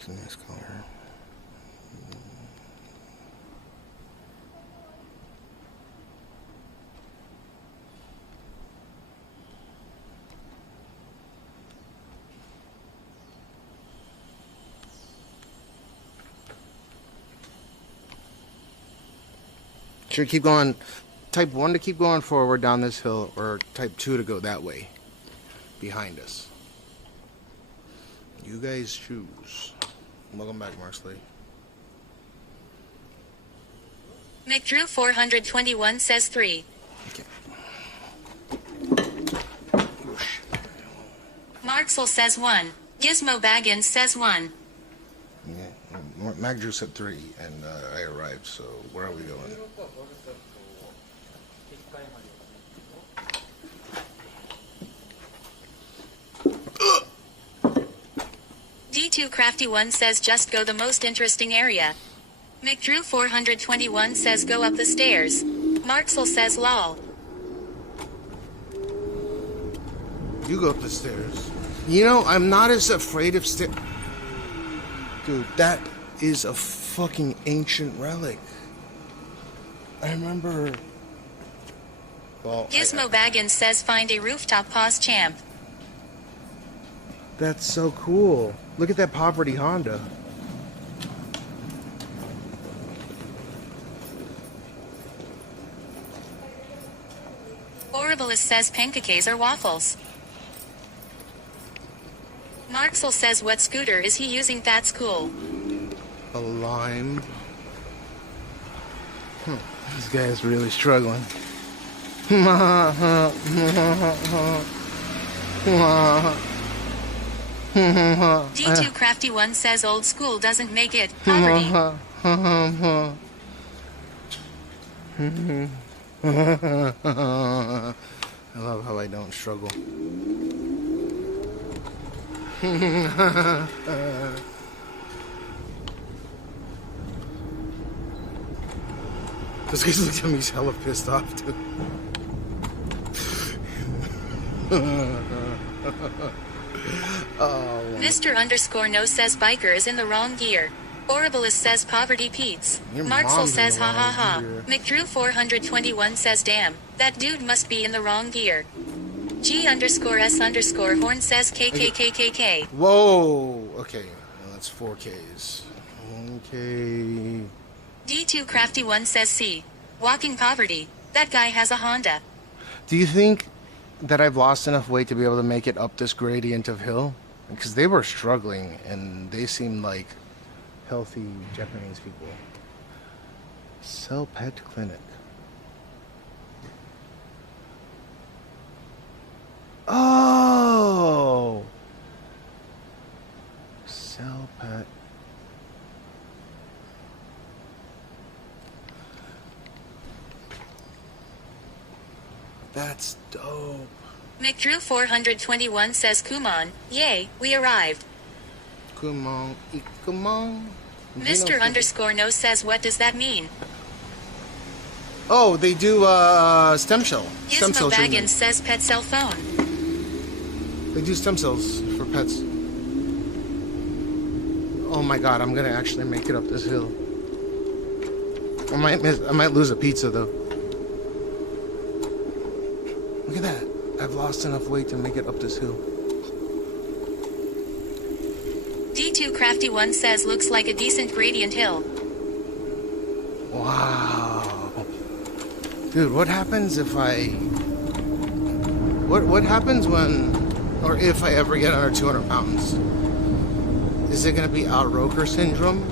It's a nice color. Should keep going. Type 1 to keep going forward down this hill, or type 2 to go that way behind us. You guys choose. Welcome back, Marsley. McDrew 421 says 3. Okay. Marxel says 1. Gizmo Baggins says 1. Yeah. McDrew said 3, and I arrived, so where are we going? D2 Crafty 1 says just go the most interesting area. McDrew 421 says go up the stairs. Marxel says lol. You go up the stairs. You know, I'm not as afraid of stairs. Dude, that is a fucking ancient relic. I remember... Well, Gizmo Baggins says find a rooftop pause champ. That's so cool. Look at that poverty Honda. Horribilis says pancakes or waffles. Marxel says what scooter is he using that's cool. A lime. This guy is really struggling. D2 Crafty 1 says old school doesn't make it. Poverty. I love how I don't struggle. This guy's looking at me, he's hella pissed off too. Oh, Mr. Underscore No says biker is in the wrong gear. Horribilis says poverty Pete's. Your Marxel mom's in says the ha ha wrong ha. gear. McDrew 421 says damn, that dude must be in the wrong gear. G underscore S underscore Horn says KKKKK. Whoa! Okay, well, that's 4Ks. Okay. D2 Crafty 1 says C. Walking poverty. That guy has a Honda. Do you think that I've lost enough weight to be able to make it up this gradient of hill? Because they were struggling, and they seemed like healthy Japanese people. Sell pet clinic. Oh! Sell pet. That's dope. McDrew 421 says Kumon. Yay, we arrived. Come on, come on. Mr. Underscore No says what does that mean? Oh, they do stem cell. Stem cell Gizmo Baggins treatment. says pet cell phone. They do stem cells for pets. Oh my god, I'm gonna actually make it up this hill. I might lose a pizza though. Look at that. I've lost enough weight to make it up this hill. D2 Crafty 1 says looks like a decent gradient hill. Wow. Dude, what happens if I... What happens when... Or if I ever get under 200 pounds? Is it gonna be Roker syndrome?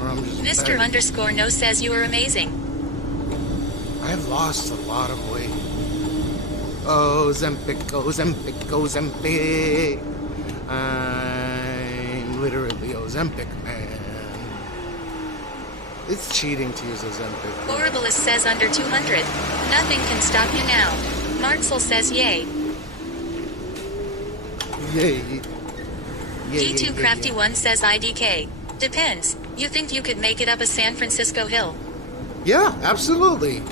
Or I'm just... Mr. Underscore No says you are amazing. I've lost a lot of weight. Oh, Zempic, oh, Zempic, oh, Zempic. I'm literally Ozempic, man. It's cheating to use Ozempic. Horribilis says under 200. Nothing can stop you now. Marxel says yay. Yay. Yay, D2 Crafty 1 says IDK. Depends. You think you could make it up a San Francisco hill? Yeah, absolutely.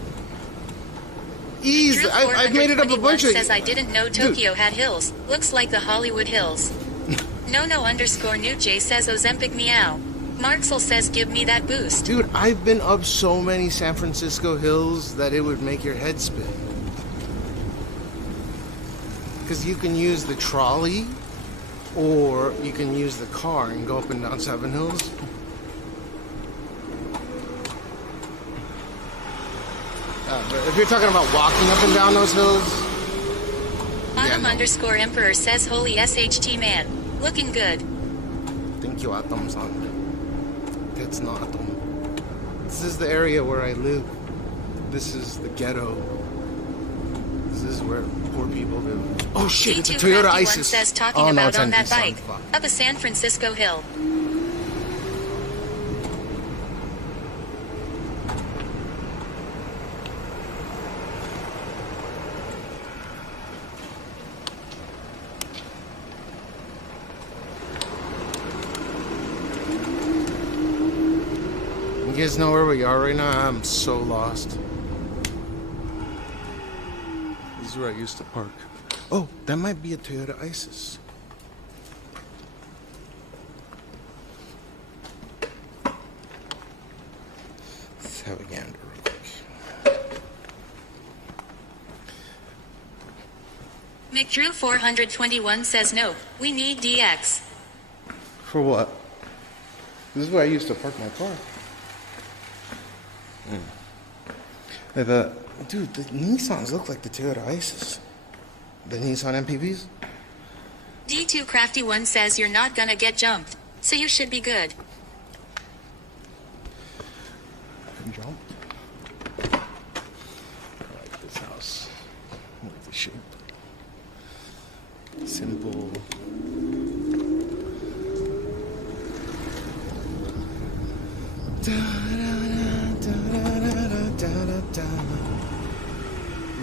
Easy. I've made it up a bunch of... says I didn't know Tokyo had hills. Looks like the Hollywood Hills. No_New J says Ozempic meow. Marxel says give me that boost. Dude, I've been up so many San Francisco hills that it would make your head spin. Because you can use the trolley, or you can use the car and go up and down 7 hills. But if you're talking about walking up and down those hills... Autumn_Emperor says holy SHT man. Looking good. Thank you, Atom-san. That's not Atom. This is the area where I live. This is the ghetto. This is where poor people live. Oh shit, it's a Toyota Isis. Says talking about on that bike. Up a San Francisco hill. You guys know where we are right now? I'm so lost. This is where I used to park. Oh, that might be a Toyota Isis. Let's have a gander real quick. McDrew421 says no, we need DX. For what? This is where I used to park my car. Dude, the Nissans look like the Toyota Isis. The Nissan MPVs? D2Crafty1 says you're not gonna get jumped, so you should be good. Jump? I like this house. I like the shape. Simple.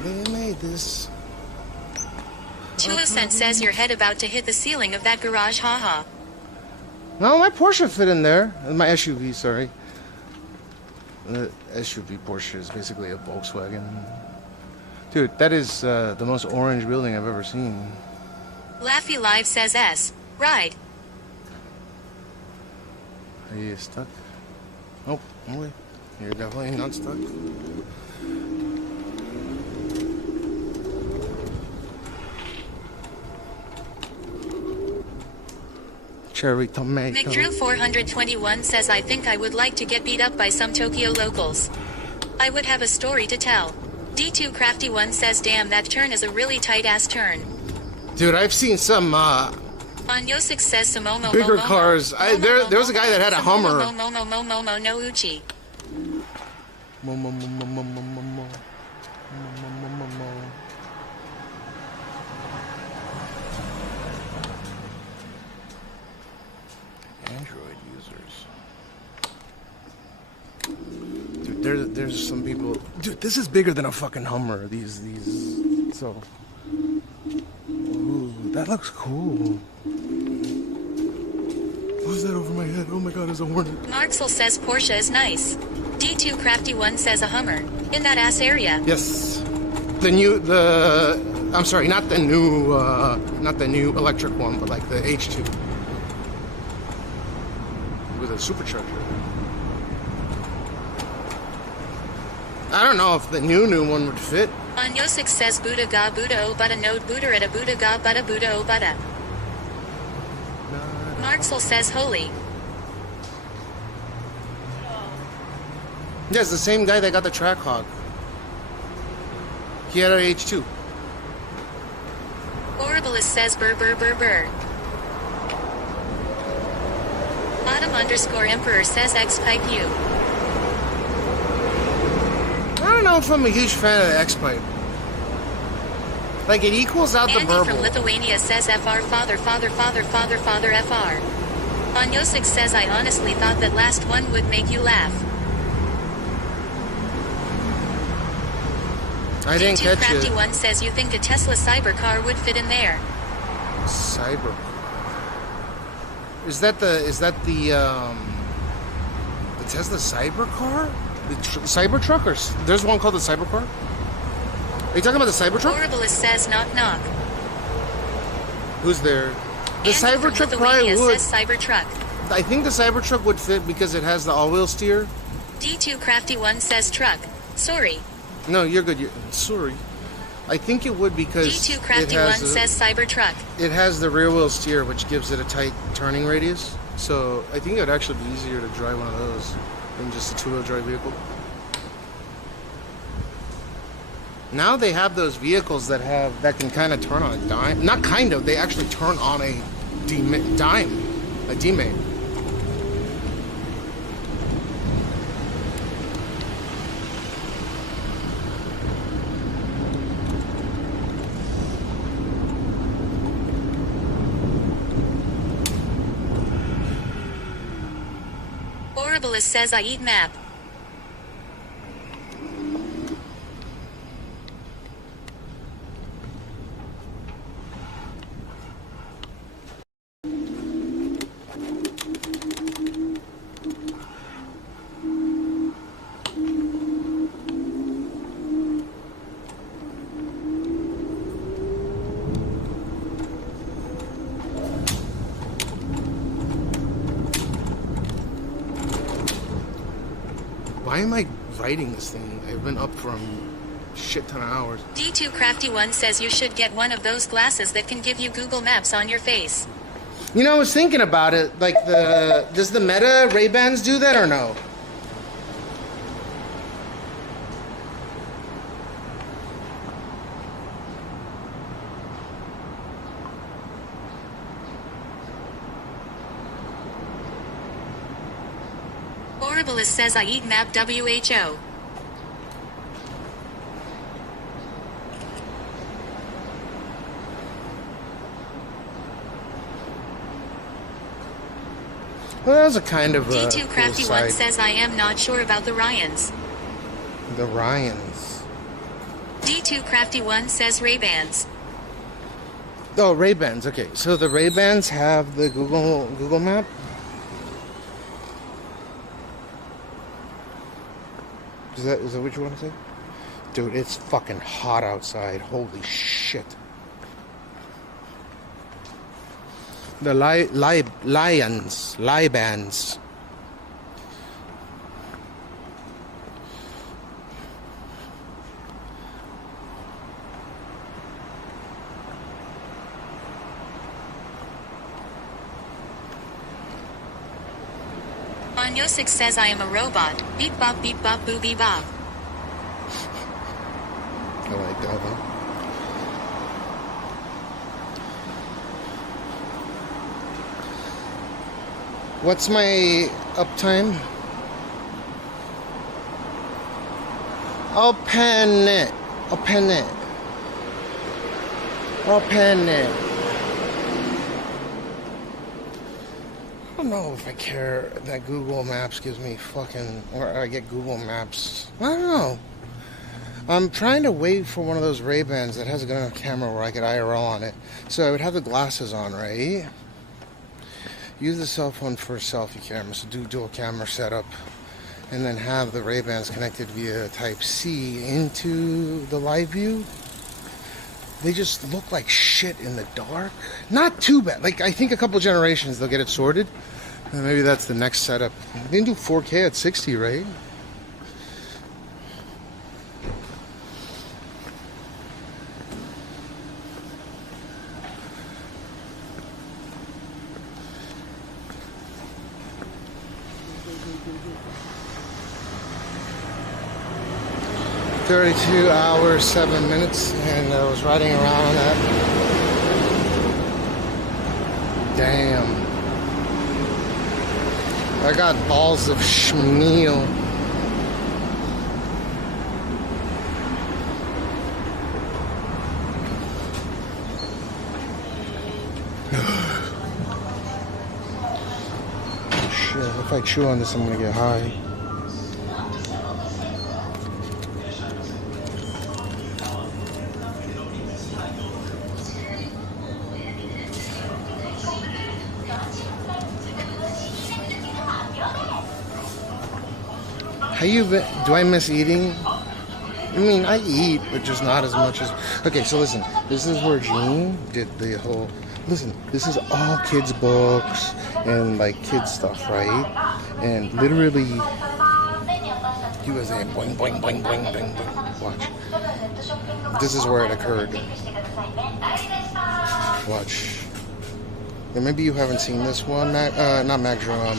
They made this. Chulo-cent says your head about to hit the ceiling of that garage, haha. No, my Porsche fit in there. My SUV, sorry. The SUV Porsche is basically a Volkswagen. Dude, that is the most orange building I've ever seen. Laffy Live says S. Ride. Are you stuck? Nope, no way. You're definitely not stuck. Cherry tomato. McDrew421 says I think I would like to get beat up by some Tokyo locals. I would have a story to tell. D2Crafty1 says damn, that turn is a really tight ass turn. Dude, I've seen some Anyosix says Samomo bigger cars. There was a guy that had a Hummer. No Uchi. Android users. Dude, there's some people. Dude, this is bigger than a fucking Hummer. These. So. Ooh, that looks cool. What's that over my head? Oh my god, there's a Hornet. Marxel says Porsche is nice. D2Crafty1 says a Hummer. In that ass area. Yes. I'm sorry, not the new electric one, but like the H2. With a supercharger. I don't know if the new one would fit. Anyosix says Buddha ga Buddha o Buddha node Buddha at a Buddha ga Buddha Buddha o Buddha. Marxel says holy. Yeah, it's the same guy that got the Trackhawk. He had an H2. Horribilis says burr burr burr burr. Autumn_Emperor says X-Pipe you. I don't know if I'm a huge fan of the X-Pipe. Like, it equals out Andy the burble. from Lithuania says FR father father father father father FR. Anyosix says I honestly thought that last one would make you laugh. I didn't catch it. D2Crafty1 says you think a Tesla Cybercar would fit in there. Cybercar. Is that the Tesla Cybercar? The Cybertruck? Or there's one called the Cybercar? Are you talking about the Cybertruck? Horribilis says knock knock. Who's there? The Cybertruck probably would. Says Cybertruck. I think the Cybertruck would fit because it has the all-wheel steer. D2 Crafty 1 says truck. Sorry. No, you're good. Sorry. I think it would because D2 Crafty 1 says Cybertruck. It has the rear-wheel steer, which gives it a tight turning radius. So I think it would actually be easier to drive one of those than just a two-wheel drive vehicle. Now they have those vehicles that can kind of turn on a dime. Not kind of. They actually turn on a dime. A D-main. Horribilis says I eat map. Why am I writing this thing? I've been up for a shit ton of hours. D2 Crafty 1 says you should get one of those glasses that can give you Google Maps on your face. You know, I was thinking about it. Like, does the Meta Ray-Bans do that or no? Horribilis says I eat map WHO. Well, that was a kind of D2 Crafty 1 says I am not sure about the Ryans. The Ryans. D2 Crafty 1 says Ray-Bans. Oh, Ray-Bans. Okay, so the Ray-Bans have the Google Map. Is that what you want to say? Dude, it's fucking hot outside. Holy shit. The Lions. Yosik says I am a robot. Beep bop boo beep bop. I like that one. What's my uptime? Open it. I don't know if I care that Google Maps gives me or I get Google Maps. I don't know. I'm trying to wait for one of those Ray-Bans that has a good enough camera where I could IRL on it. So I would have the glasses on, right? Use the cell phone for a selfie camera, so do dual camera setup. And then have the Ray-Bans connected via Type-C into the LiveU. They just look like shit in the dark. Not too bad. Like, I think a couple generations they'll get it sorted. And maybe that's the next setup. They can do 4K at 60, right? "32 hours, 7 minutes, and I was riding around on that. Damn. I got balls of schmeal. Shit, if I chew on this, I'm gonna get high. How you been? Do I miss eating? I mean, I eat, but just not as much as... Okay, so listen. This is where Gene did the whole Listen, this is all kids' books and like kids' stuff, right? And literally, USA, boing, boing, boing, boing, boing, boing. Watch. This is where it occurred. Watch. And maybe you haven't seen this one, not Magdra.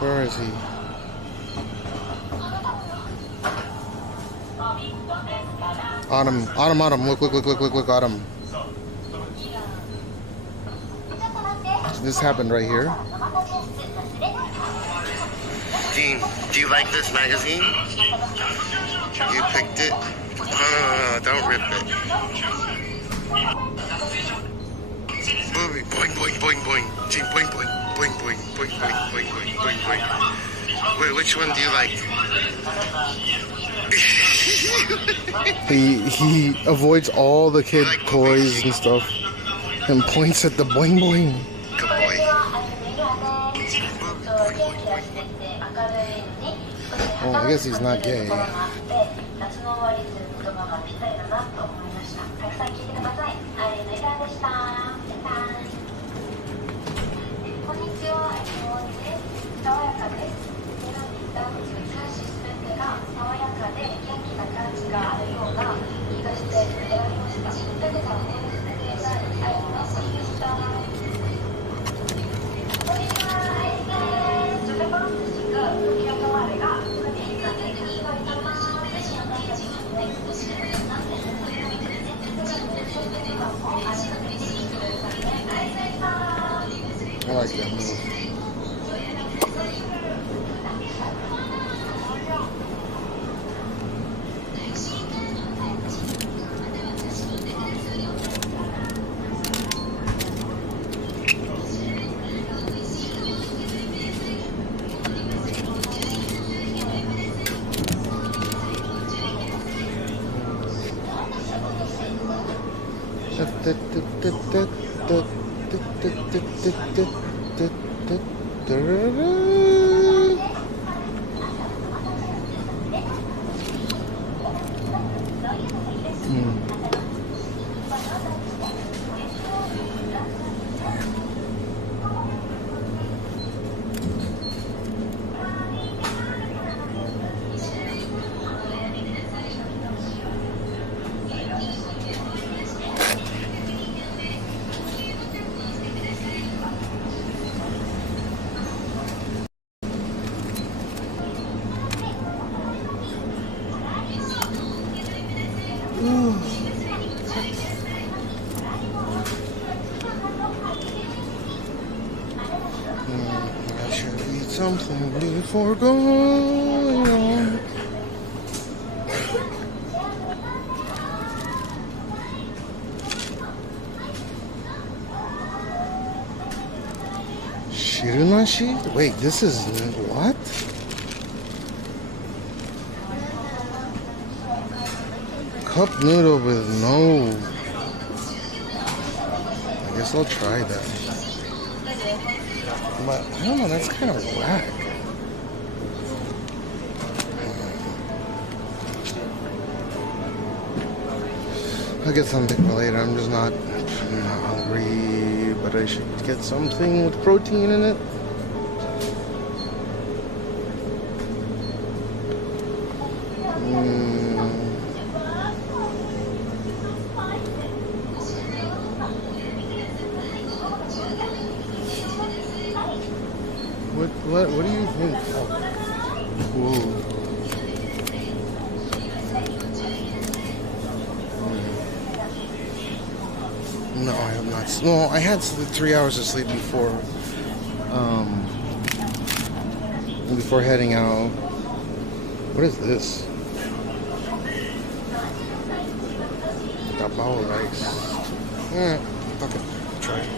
Where is he? Autumn, look, Autumn. This happened right here. Dean, do you like this magazine? You picked it? No, don't rip it. Movie, boing, boing, boing, boing. Dean, boing, boing, boing, boing, boing, boing, boing, boing, boing, boing. Wait, which one do you like? He avoids all the kid like toys and stuff and points at the boing boing. Good boy. Oh, I guess he's not gay. I like that move. I should eat something before going on. Shirunashi? Wait, this is what? Cup noodle with no. I guess I'll try that. But I don't know, that's kind of whack. I'll get something later. I'm not hungry, but I should get something with protein in it. What do you think? Oh. Whoa. No, I have not. Well, I had 3 hours of sleep before heading out. What is this? Tapao rice. Fuck it. Try it.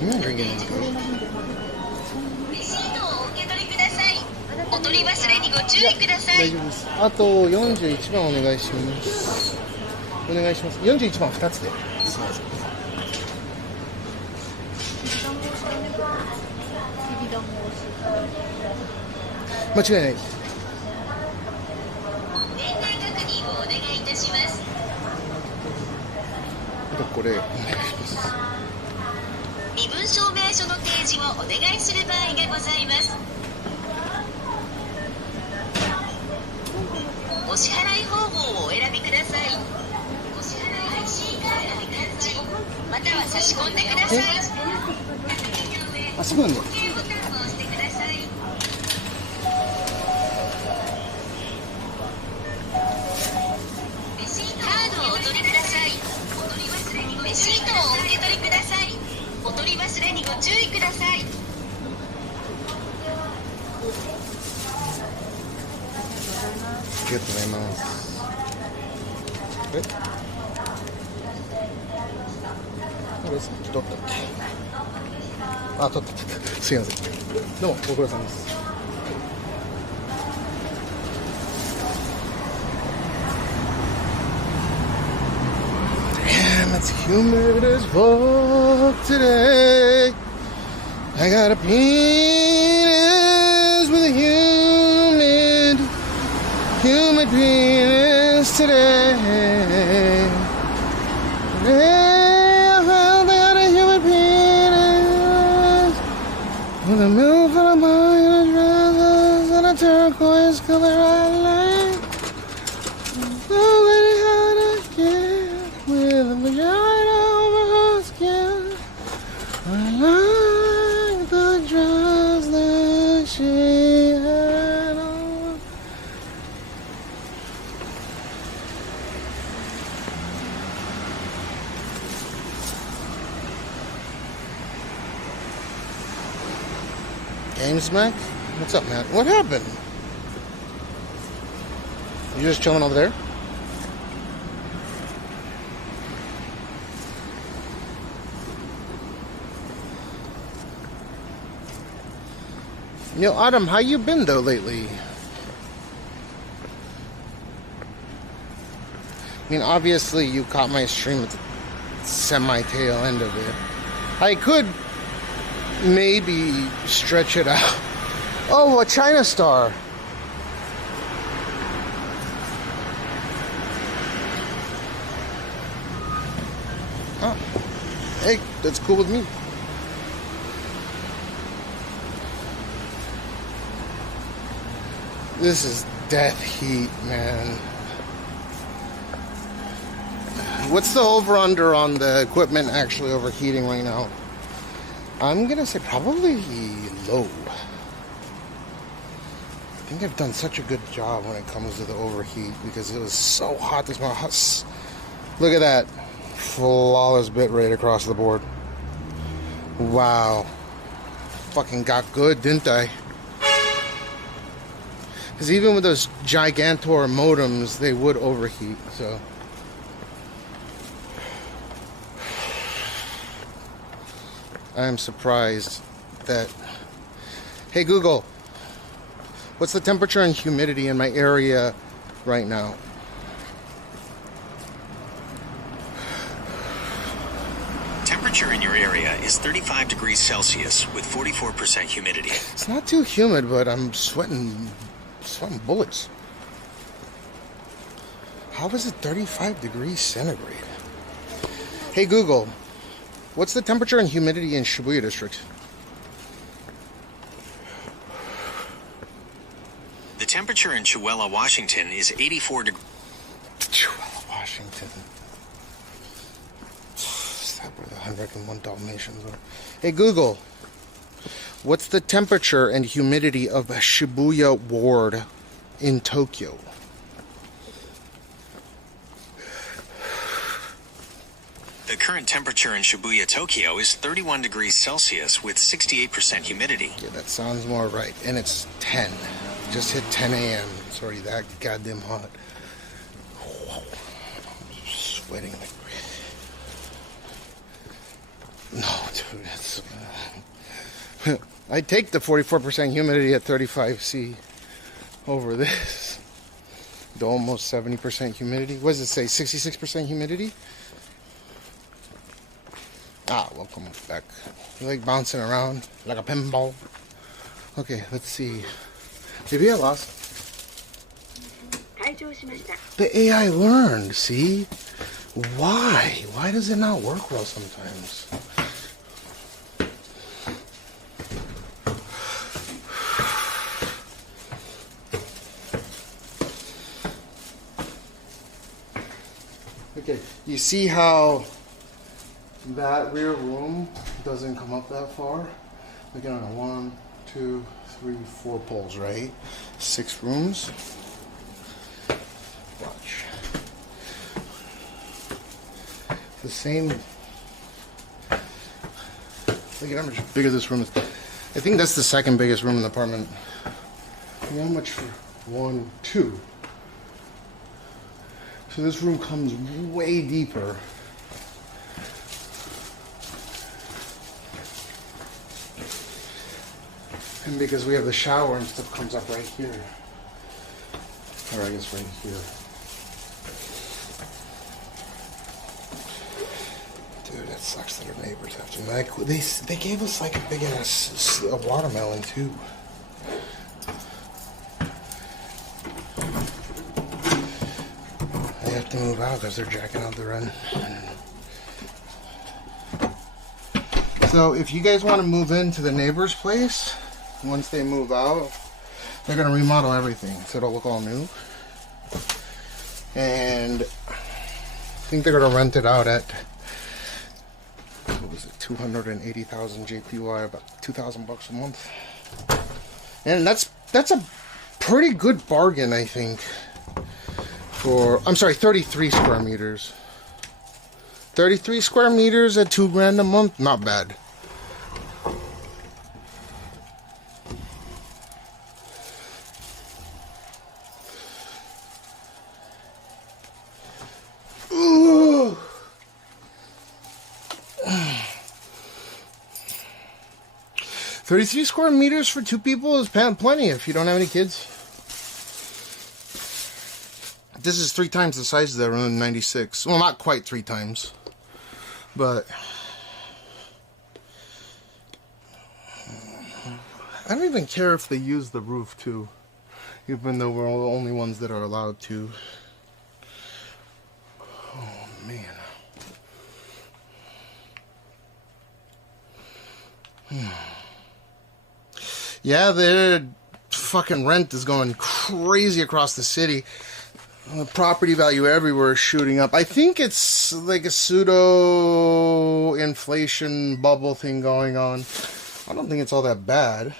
I'm not drinking any Coke. お取り忘れにご注意ください。大丈夫です。あと41番お願いします。お願いします。41番2つで。すみません。間違いない。これお願いします。身分証明書の提示をお願いする場合がございます。お支払い方法をお選びください。お支払い IC カードにタッチ、または差し込んでください。あ、そうなんだ。 OK ボタンを押してください。カードをお取りください。レシートをお受け取りください。お取り忘れにご注意ください。ありがとうございます。あれさっき撮ったっけ。あ、撮った。すいません。どうもご苦労さんです。Damn, it's humid as fuck today. I got a penis with a humid penis today. Today I found I got a humid penis with a milk full of mine dresses and a turquoise color I like. So very hard to get with a vagina over her skin. I like the dress that she had on. GameSmack? What's up, man? What happened? You just chilling over there? Yo, Autumn, how you been though lately? I mean, obviously you caught my stream at the semi-tail end of it. I could maybe stretch it out. Oh, a China Star. Oh, hey, that's cool with me. This is death heat, man. What's the over-under on the equipment actually overheating right now? I'm gonna say probably low. I think I've done such a good job when it comes to the overheat because it was so hot this morning. Look at that. Flawless bit rate across the board. Wow. Fucking got good, didn't I? Because even with those Gigantor modems, they would overheat, so. I am surprised that... Hey Google, what's the temperature and humidity in my area right now? Temperature in your area is 35 degrees Celsius with 44% humidity. It's not too humid, but I'm sweating bullets. How is it 35 degrees centigrade? Hey Google, what's the temperature and humidity in Shibuya district? The temperature in Chihuahua, Washington is 84 degrees. Chihuahua, Washington. Is that where the 101 Dalmatians are? Hey Google, what's the temperature and humidity of Shibuya Ward in Tokyo? The current temperature in Shibuya, Tokyo is 31 degrees Celsius with 68% humidity. Yeah, that sounds more right. And it's 10. Just hit 10 a.m. It's already that goddamn hot. I'm sweating like... No, dude, it's... I take the 44% humidity at 35°C over this. The almost 70% humidity. What does it say? 66% humidity? Ah, welcome back. You like bouncing around like a pinball? Okay, let's see. Maybe I lost. The AI learned, see? Why? Why does it not work well sometimes? Okay, you see how that rear room doesn't come up that far? Look at it, 1, 2, 3, 4 poles, right? 6 rooms. Watch. The same. Look at how much bigger this room is. I think that's the second biggest room in the apartment. How much for 1, 2? So this room comes way deeper. And because we have the shower and stuff comes up right here. Or I guess right here. Dude, that sucks that our neighbors have to. Like, they gave us like a big ass watermelon too. They have to move out because they're jacking out the rent. So if you guys want to move into the neighbor's place, once they move out, they're going to remodel everything so it'll look all new. And I think they're going to rent it out at, what was it, 280,000 JPY, about 2,000 bucks a month. And that's a pretty good bargain, I think. For, I'm sorry, 33 square meters. 33 square meters at $2 grand a month, not bad. Ooh. 33 square meters for 2 people is plenty if you don't have any kids. This is 3 times the size of that room in 96. Well, not quite 3 times. But I don't even care if they use the roof too, even though we're the only ones that are allowed to. Oh man. Yeah, the fucking rent is going crazy across the city. The property value everywhere is shooting up. I think it's like a pseudo inflation bubble thing going on. I don't think it's all that bad.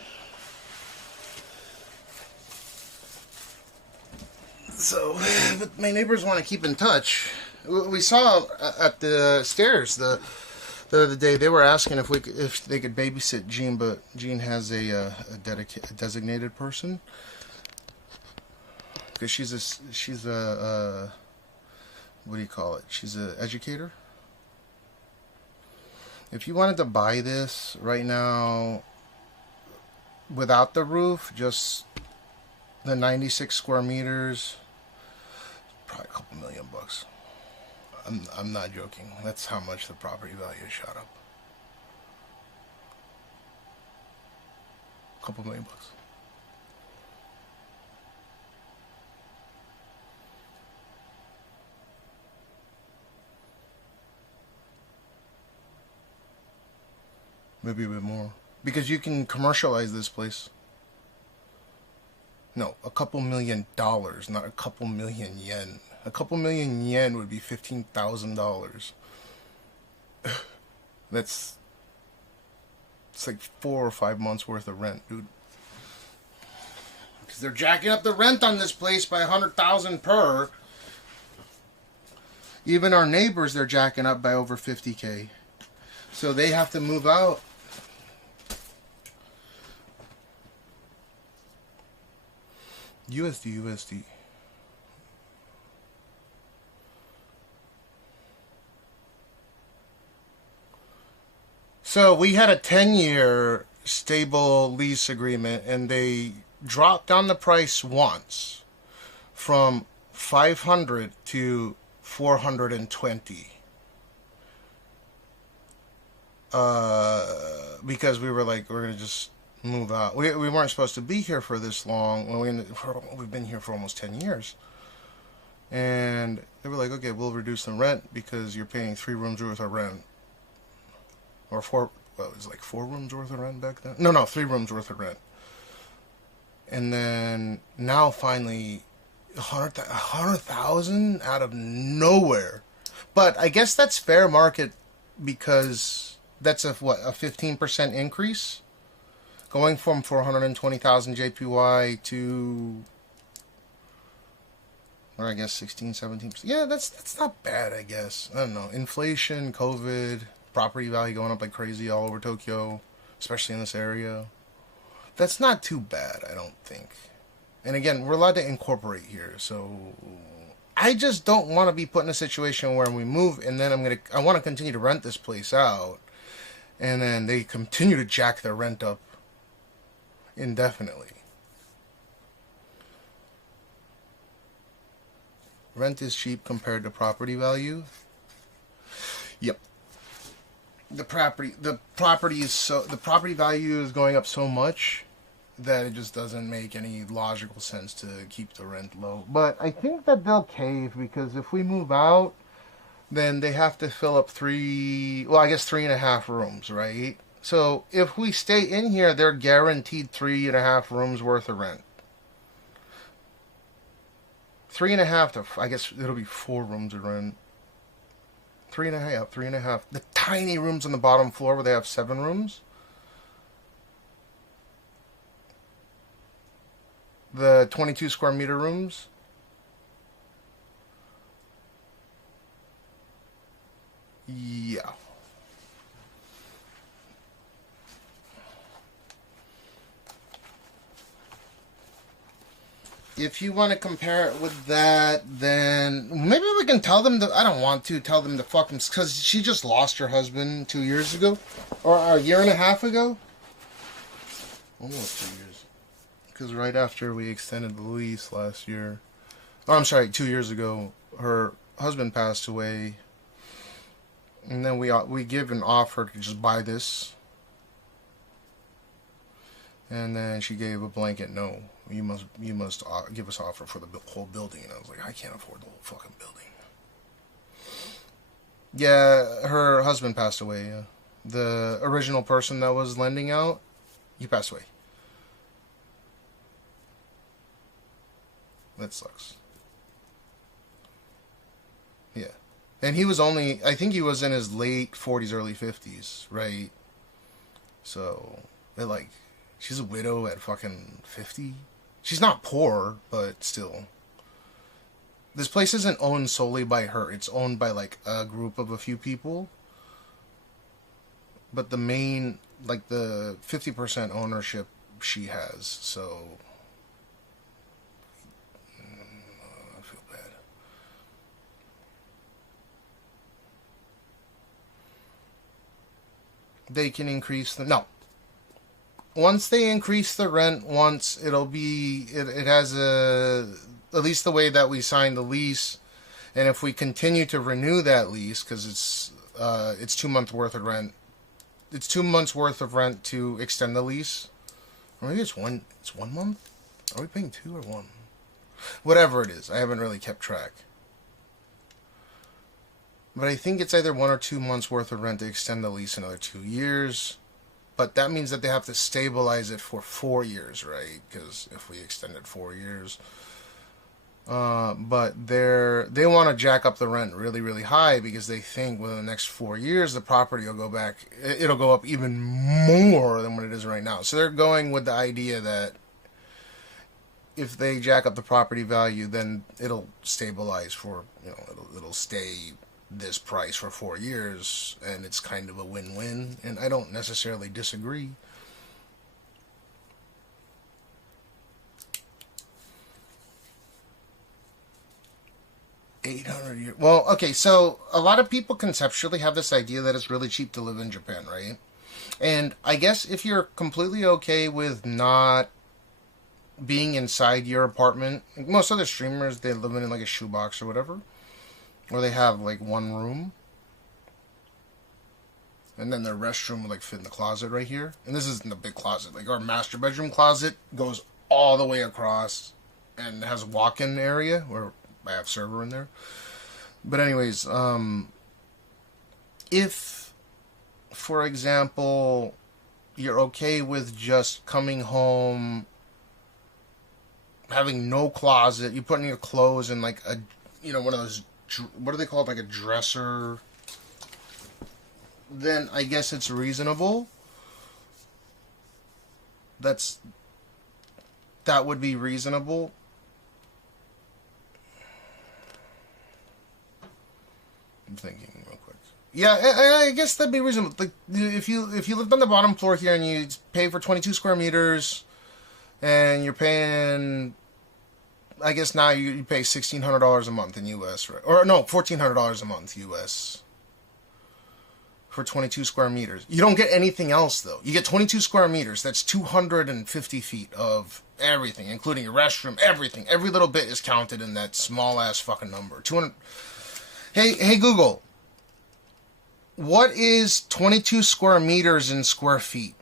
So, but my neighbors want to keep in touch. We saw at the stairs the other day, they were asking if they could babysit Jean, but Jean has a designated person. Because she's a what do you call it? She's an educator. If you wanted to buy this right now without the roof, just the 96 square meters, probably a couple $1 million bucks. I'm not joking. That's how much the property value has shot up. A couple $1 million bucks. Maybe a bit more. Because you can commercialize this place. No, a couple $1 million, not a couple million yen. A couple million yen would be $15,000. It's like 4 or 5 months worth of rent, dude. Because they're jacking up the rent on this place by 100,000 per. Even our neighbors, they're jacking up by over 50K. So they have to move out. USD. So we had a 10-year stable lease agreement, and they dropped down the price once from 500 to 420. Because we were like, we're gonna just move out. We weren't supposed to be here for this long. Well, we've been here for almost 10 years. And they were like, okay, we'll reduce the rent because you're paying 3 rooms worth of rent. Or 4, well, it was like 4 rooms worth of rent back then? No, 3 rooms worth of rent. And then now finally, 100,000 out of nowhere. But I guess that's fair market because that's a 15% increase? Going from 420,000 JPY to, or I guess 16, 17%. Yeah, that's not bad, I guess. I don't know. Inflation, COVID, property value going up like crazy all over Tokyo, especially in this area. That's not too bad, I don't think. And again, we're allowed to incorporate here, so I just don't want to be put in a situation where we move and then I want to continue to rent this place out, and then they continue to jack their rent up indefinitely. Rent is cheap compared to property value. Yep. The property value is going up so much that it just doesn't make any logical sense to keep the rent low. But I think that they'll cave because if we move out, then they have to fill up 3.5 rooms, right? So if we stay in here, they're guaranteed 3.5 rooms worth of rent. 3.5 to, I guess it'll be 4 rooms of rent. 3.5. The tiny rooms on the bottom floor where they have 7 rooms. The 22 square meter rooms. Yeah. If you want to compare it with that, then maybe we can tell them I don't want to tell them to fuck them, because she just lost her husband 2 years ago, or a year and a half ago. Almost 2 years. Because right after we extended the lease last year, oh, I'm sorry, 2 years ago, her husband passed away, and then we give an offer to just buy this, and then she gave a blanket no. You must give us offer for the whole building. And I was like, I can't afford the whole fucking building. Yeah, her husband passed away. Yeah. The original person that was lending out, he passed away. That sucks. Yeah. And he was I think he was in his late 40s, early 50s, right? So, she's a widow at fucking 50. She's not poor, but still. This place isn't owned solely by her. It's owned by, a group of a few people. But the main, the 50% ownership she has, so I feel bad. They can increase no. Once they increase the rent it'll be, it has at least the way that we signed the lease, and if we continue to renew that lease, because it's 2 months worth of rent, it's 2 months worth of rent to extend the lease, or maybe it's 1 month? Are we paying 2 or 1? Whatever it is, I haven't really kept track. But I think it's either 1 or 2 months worth of rent to extend the lease another 2 years. But that means that they have to stabilize it for 4 years, right? Because if we extend it 4 years. But they want to jack up the rent really, really high because they think within the next 4 years the property will go back. It'll go up even more than what it is right now. So they're going with the idea that if they jack up the property value, then it'll stabilize for, it'll stay this price for 4 years, and it's kind of a win-win, and I don't necessarily disagree. $800. Well, okay, so a lot of people conceptually have this idea that it's really cheap to live in Japan, right? And I guess if you're completely okay with not being inside your apartment, most other streamers, they live in a shoebox or whatever, or they have 1 room. And then their restroom would like fit in the closet right here. And this isn't a big closet. Like our master bedroom closet goes all the way across and has a walk-in area where I have server in there. But anyways, if, for example, you're okay with just coming home, having no closet, you putting your clothes in like a, you know, one of those, what are they called, like a dresser, then I guess it's reasonable. That would be reasonable. I'm thinking real quick. Yeah, I guess that'd be reasonable. Like if you lived on the bottom floor here and you pay for 22 square meters, and you're paying, I guess now you pay $1,600 a month in US, right? Or no, $1,400 a month US. For 22 square meters. You don't get anything else, though. You get 22 square meters. That's 250 feet of everything, including your restroom, everything. Every little bit is counted in that small-ass fucking number. 200... Hey, Google. What is 22 square meters in square feet?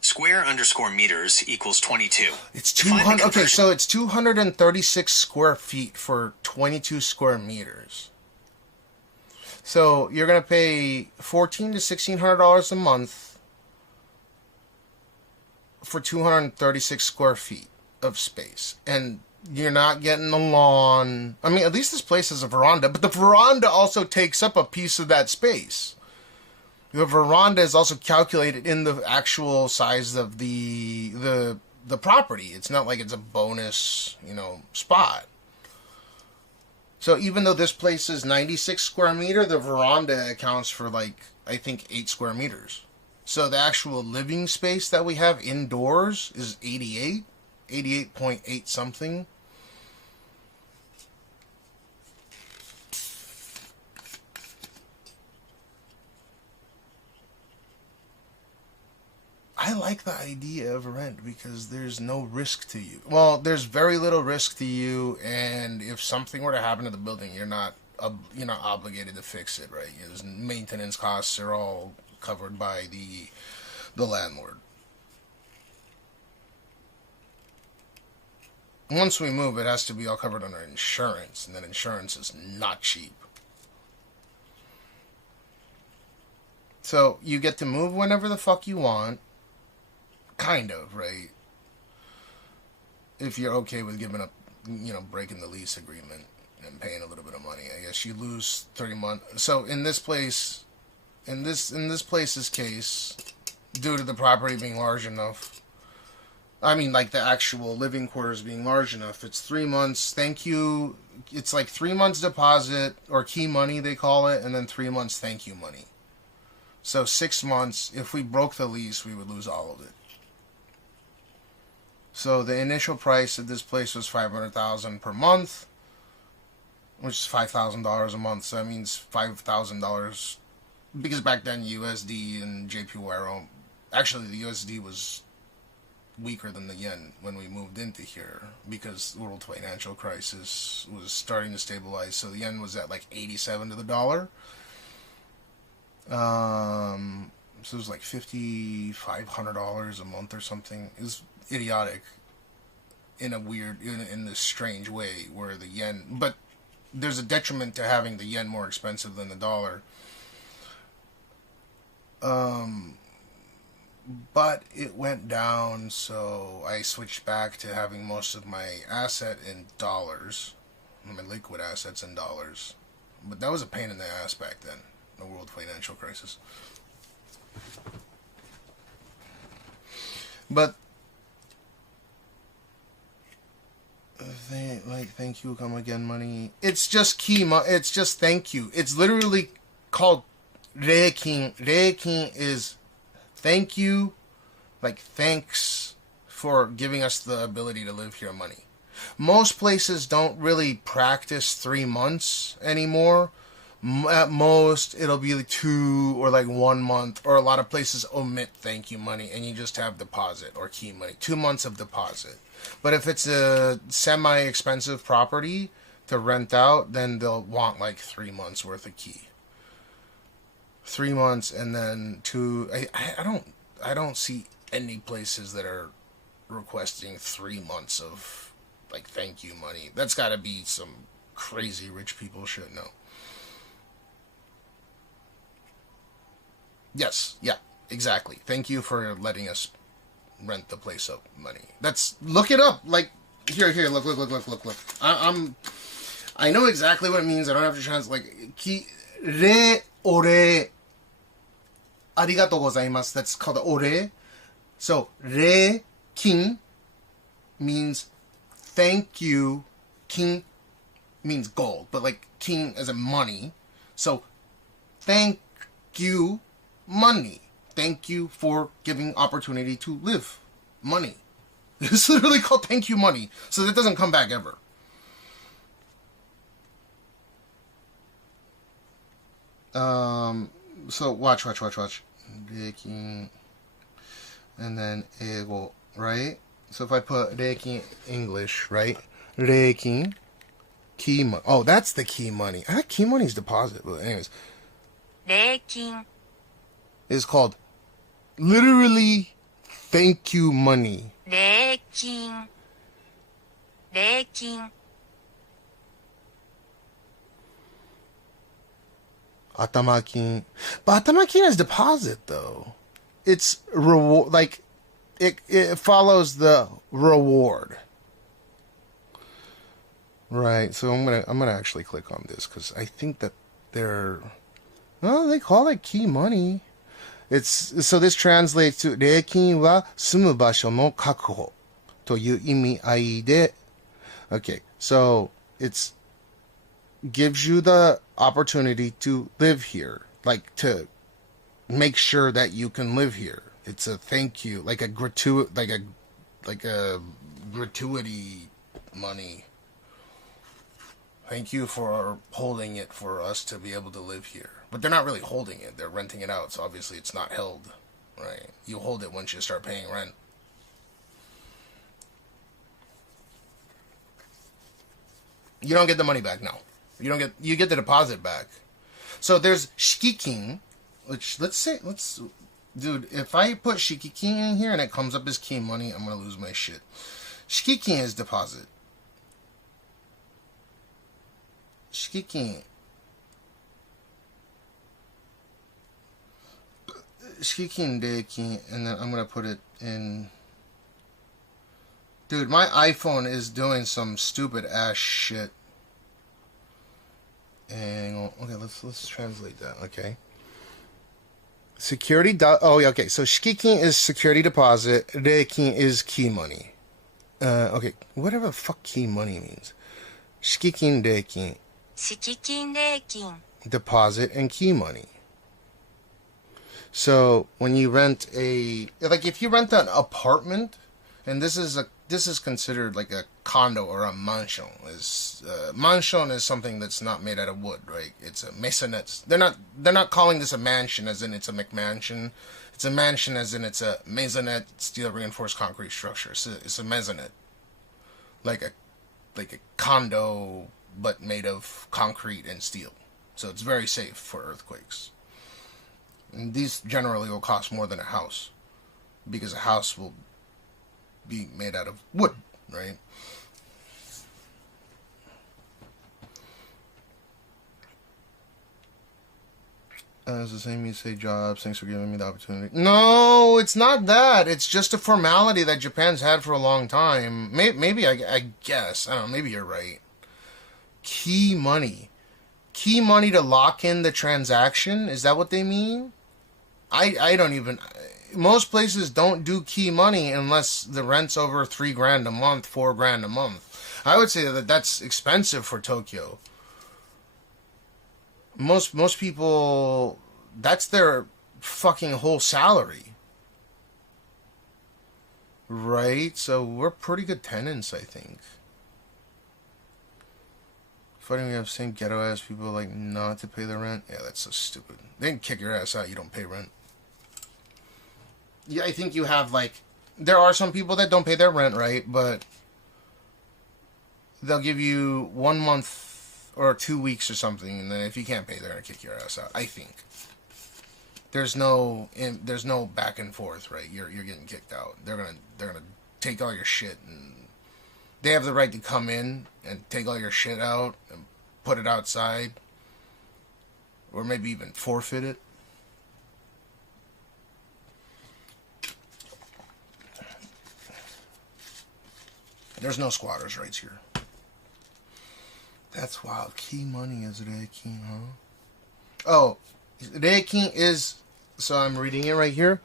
Square_meters equals 22. It's 200. Okay, so it's 236 square feet for 22 square meters. So you're gonna pay $1,400 to $1,600 a month for 236 square feet of space, and you're not getting the lawn. I mean, at least this place has a veranda, but the veranda also takes up a piece of that space. The veranda is also calculated in the actual size of the property. It's not like it's a bonus, you know, spot. So even though this place is 96 square meter, the veranda accounts for like, I think 8 square meters. So the actual living space that we have indoors is 88.8 something. I like the idea of rent because there's no risk to you. Well, there's very little risk to you, and if something were to happen to the building, you're not obligated to fix it, right? Your maintenance costs are all covered by the landlord. Once we move, it has to be all covered under insurance, and then insurance is not cheap. So you get to move whenever the fuck you want. Kind of, right? If you're okay with giving up, you know, breaking the lease agreement and paying a little bit of money, I guess you lose 30 months. So in this place, in this place's case, due to the property being large enough, I mean, like the actual living quarters being large enough, it's 3 months. Thank you. It's like 3 months deposit or key money they call it, and then 3 months thank you money. So 6 months. If we broke the lease, we would lose all of it. So the initial price of this place was $500,000 per month, which is $5,000 a month. So that means $5,000, because back then USD and JPY, actually the USD was weaker than the yen when we moved into here because the world financial crisis was starting to stabilize. So the yen was at like 87 to the dollar. So it was like $5,500 a month or something. It was idiotic in a weird, in this strange way where the yen, but there's a detriment to having the yen more expensive than the dollar. But it went down, so I switched back to having most of my asset in dollars, my liquid assets in dollars. But that was a pain in the ass back then, the world financial crisis. But thank you, come again money. It's just it's just thank you. It's literally called reikin. Reikin is thank you, like thanks for giving us the ability to live here money. Most places don't really practice 3 months anymore. At most, it'll be like 2 or like 1 month, or a lot of places omit thank you money and you just have deposit or key money. 2 months of deposit. But if it's a semi-expensive property, to rent out, then they'll want like 3 months worth of key. 3 months, and then I don't see any places that are requesting 3 months of like thank you money. That's got to be some crazy rich people shit. No. Yes, yeah, exactly. Thank you for letting us rent the place up money. That's, look it up. Like, here, look. I know exactly what it means. I don't have to translate. Like, ki, re, ore, arigatou gozaimasu. That's called the ore. So, re, kin means thank you. Kin means gold, but like kin as in money. So, thank you, money. Thank you for giving opportunity to live. Money. It's literally called thank you money. So that doesn't come back ever. So watch. Reiki. And then ego, right? So if I put Reiki English, right? Reiki. Key money. Oh, that's the key money. Key money's deposit. But anyways. Reiki. It's called literally thank you money. Reiki. Atamakin. But atamakin is deposit though. It's reward, like it follows the reward. Right. So I'm gonna actually click on this because I think that they call it key money. So this translates to 礼金は住む場所の確保という意味合いで Okay, so it's gives you the opportunity to live here, like to make sure that you can live here. It's a thank you, like a gratuity money. Thank you for holding it for us to be able to live here. But they're not really holding it. They're renting it out, so obviously it's not held. Right? You hold it once you start paying rent. You don't get the money back, no. You get the deposit back. So there's shikikin, which dude, if I put shikikin in here and it comes up as key money, I'm gonna lose my shit. Shikikin is deposit. Shikikin, Reikin, and then I'm gonna put it in. Dude, my iPhone is doing some stupid ass shit. And okay, let's translate that. Okay. Security. Oh, yeah. Okay. So shikikin is security deposit. Reikin is key money. Okay. Whatever the fuck key money means. Shikikin, reikin. Deposit and key money. So when you rent if you rent an apartment, and this is considered like a condo or a mansion. Mansion is something that's not made out of wood, right? It's a maisonette. They're not calling this a mansion as in it's a McMansion. It's a mansion as in it's a maisonette, steel reinforced concrete structure. So it's a maisonette, like a condo, but made of concrete and steel. So it's very safe for earthquakes. And these generally will cost more than a house, because a house will be made out of wood, right? It's the same you say jobs. Thanks for giving me the opportunity. No, it's not that. It's just a formality that Japan's had for a long time. Maybe I guess. I don't know. Maybe you're right. Key money. Key money to lock in the transaction? Is that what they mean? I don't even... Most places don't do key money unless the rent's over $3,000 a month, $4,000 a month. I would say that that's expensive for Tokyo. Most people, that's their fucking whole salary. Right? So we're pretty good tenants, I think. Funny we have same ghetto ass people like not to pay their rent. Yeah, that's so stupid. They can kick your ass out, you don't pay rent. Yeah, I think you have there are some people that don't pay their rent, right? But they'll give you 1 month or 2 weeks or something, and then if you can't pay, they're gonna kick your ass out. I think there's no back and forth, right? You're getting kicked out. They're gonna take all your shit, and they have the right to come in and take all your shit out and put it outside, or maybe even forfeit it. There's no squatters' rights here. That's wild. Key money is Reiki, huh? Oh, Reiki is... So I'm reading it right here.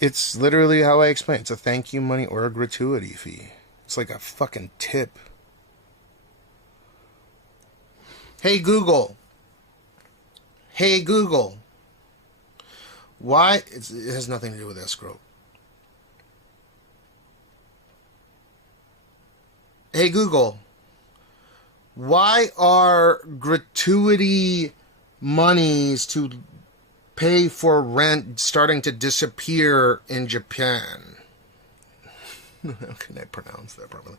It's literally how I explain. It's a thank you money or a gratuity fee. It's like a fucking tip. Hey Google. Hey Google. Why... It has nothing to do with escrow. Hey Google, why are gratuity monies to pay for rent starting to disappear in Japan? How can I pronounce that properly?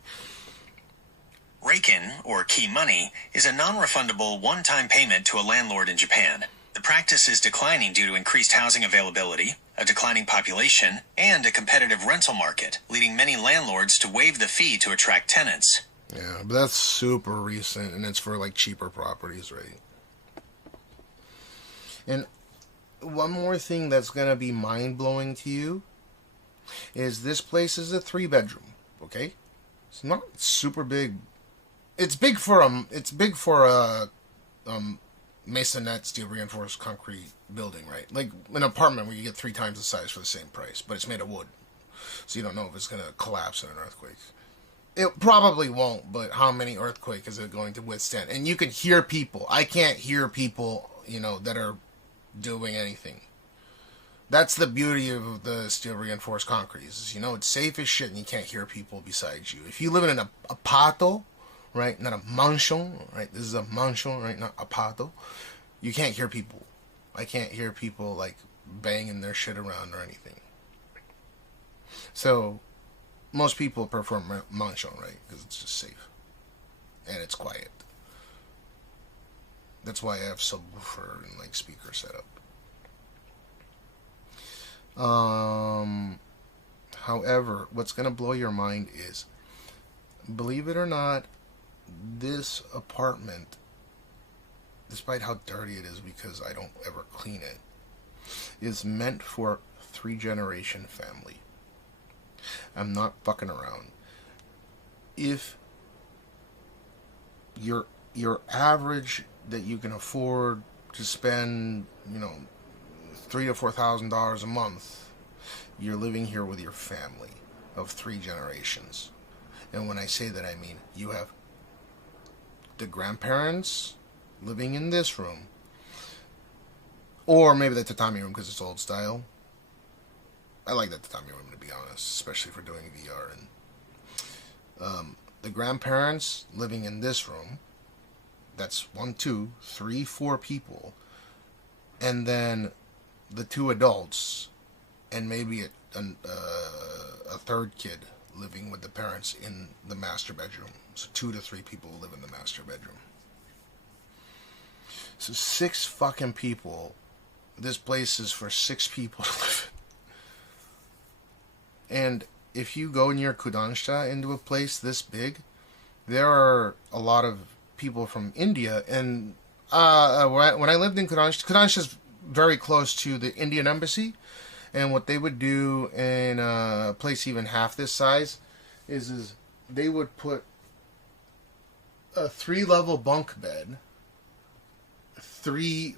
Reikin, or key money, is a non-refundable one-time payment to a landlord in Japan. The practice is declining due to increased housing availability, a declining population, and a competitive rental market, leading many landlords to waive the fee to attract tenants. Yeah, but that's super recent, and it's for like cheaper properties, right? And one more thing that's gonna be mind-blowing to you is this place is a 3-bedroom, okay? It's not super big. It's big for a masonette steel reinforced concrete building, right? Like an apartment where you get 3 times the size for the same price, but it's made of wood. So you don't know if it's going to collapse in an earthquake. It probably won't, but how many earthquakes is it going to withstand? And you can hear people. I can't hear people, that are doing anything. That's the beauty of the steel reinforced concrete. Is, it's safe as shit and you can't hear people beside you. If you live in an apato, right? Not a mansion, right? This is a mansion, right? Not apato. You can't hear people. I can't hear people like banging their shit around or anything. So most people prefer mansion, right? Because it's just safe and it's quiet. That's why I have subwoofer and like speaker setup. However, what's gonna blow your mind is, believe it or not, this apartment, despite how dirty it is because I don't ever clean it, is meant for 3-generation family. I'm not fucking around. If your average that you can afford to spend, $3,000 to $4,000 a month, you're living here with your family of 3 generations. And when I say that, I mean you have the grandparents living in this room, or maybe the tatami room because it's old style. I like that tatami room, to be honest, especially for doing VR. And the grandparents living in this room. That's 1, 2, 3, 4 people, and then the 2 adults, and maybe a third kid living with the parents in the master bedroom. So 2 to 3 people live in the master bedroom. So 6 fucking people. This place is for 6 people to live in. And if you go near Kodansha into a place this big, there are a lot of people from India. And when I lived in Kodansha is very close to the Indian embassy. And what they would do in a place even half this size is they would put a 3-level bunk bed. 3,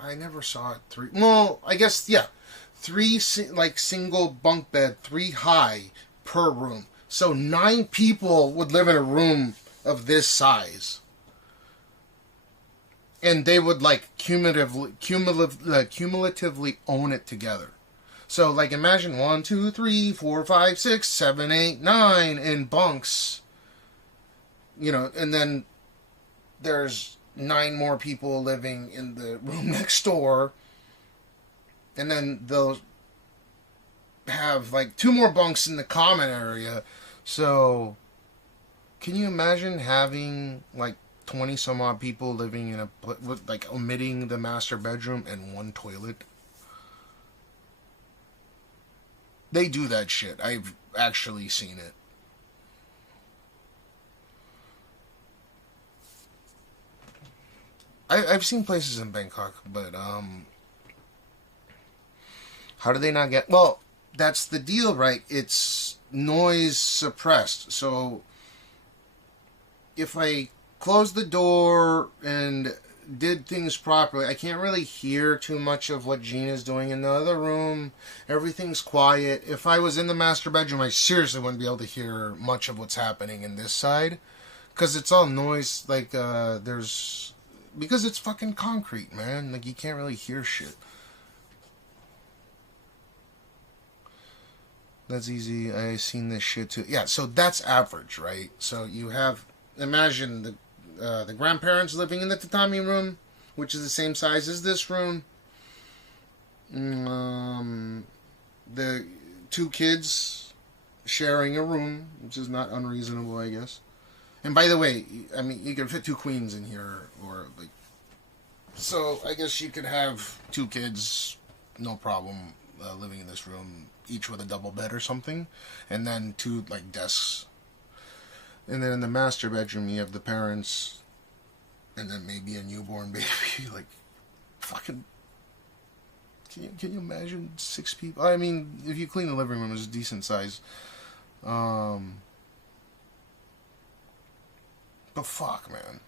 I never saw it 3. Well, I guess, yeah. 3, single bunk bed, 3 high per room. So 9 people would live in a room of this size. And they would, cumulatively own it together. So, imagine 1, 2, 3, 4, 5, 6, 7, 8, 9 in bunks. And then there's 9 more people living in the room next door. And then they'll have, 2 more bunks in the common area. So Can you imagine having like 20 some odd people living in a, like, omitting the master bedroom and one toilet? They do that shit. I've actually seen it. I've seen places in Bangkok, but how do they not get... Well, that's the deal, right? It's noise suppressed. So if I close the door and did things properly, I can't really hear too much of what Gina's doing in the other room. Everything's quiet. If I was in the master bedroom, I seriously wouldn't be able to hear much of what's happening in this side, because it's all noise. Like, because it's fucking concrete, man. Like, you can't really hear shit. That's easy. I seen this shit too. Yeah, so that's average, right? So you have, imagine the grandparents living in the tatami room, which is the same size as this room. The two kids sharing a room, which is not unreasonable, I guess. And by the way, I mean, you can fit two queens in here, or like, so I guess you could have two kids, no problem, living in this room, each with a double bed or something, and then two like desks. And then in the master bedroom, you have the parents, and then maybe a newborn baby. Like, fucking, can you imagine 6 people? I mean, if you clean the living room, it's a decent size. But fuck, man.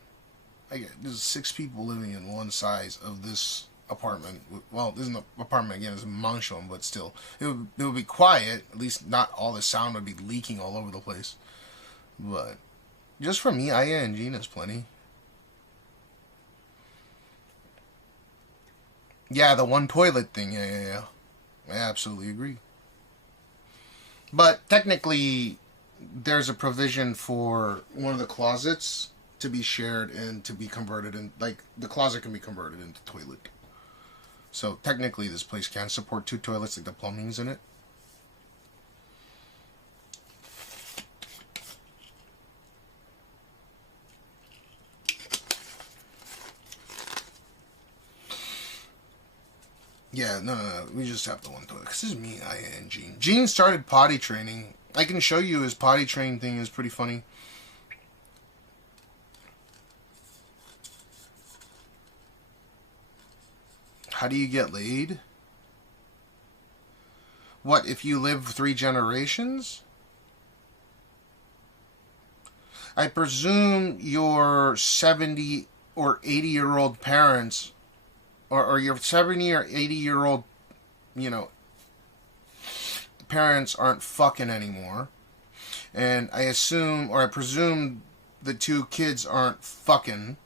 There's 6 people living in one size of this apartment. Well, this isn't an apartment again, it's a mansion, but still. It would be quiet. At least not all the sound would be leaking all over the place. But just for me, Aya and Gina's plenty. Yeah, the one toilet thing. Yeah. I absolutely agree. But technically, there's a provision for one of the closets to be shared and to be converted, and like the closet can be converted into toilet. So technically, this place can support 2 toilets, like the plumbing's in it. Yeah, no, we just have the one toilet. Because this is me, Aya, and Gene. Gene started potty training. I can show you his potty training thing. Is pretty funny. How do you get laid? What, if you live 3 generations? I presume your 70 or 80-year-old parents, or your 70 or 80-year-old, parents aren't fucking anymore. And I assume, or I presume, the 2 kids aren't fucking.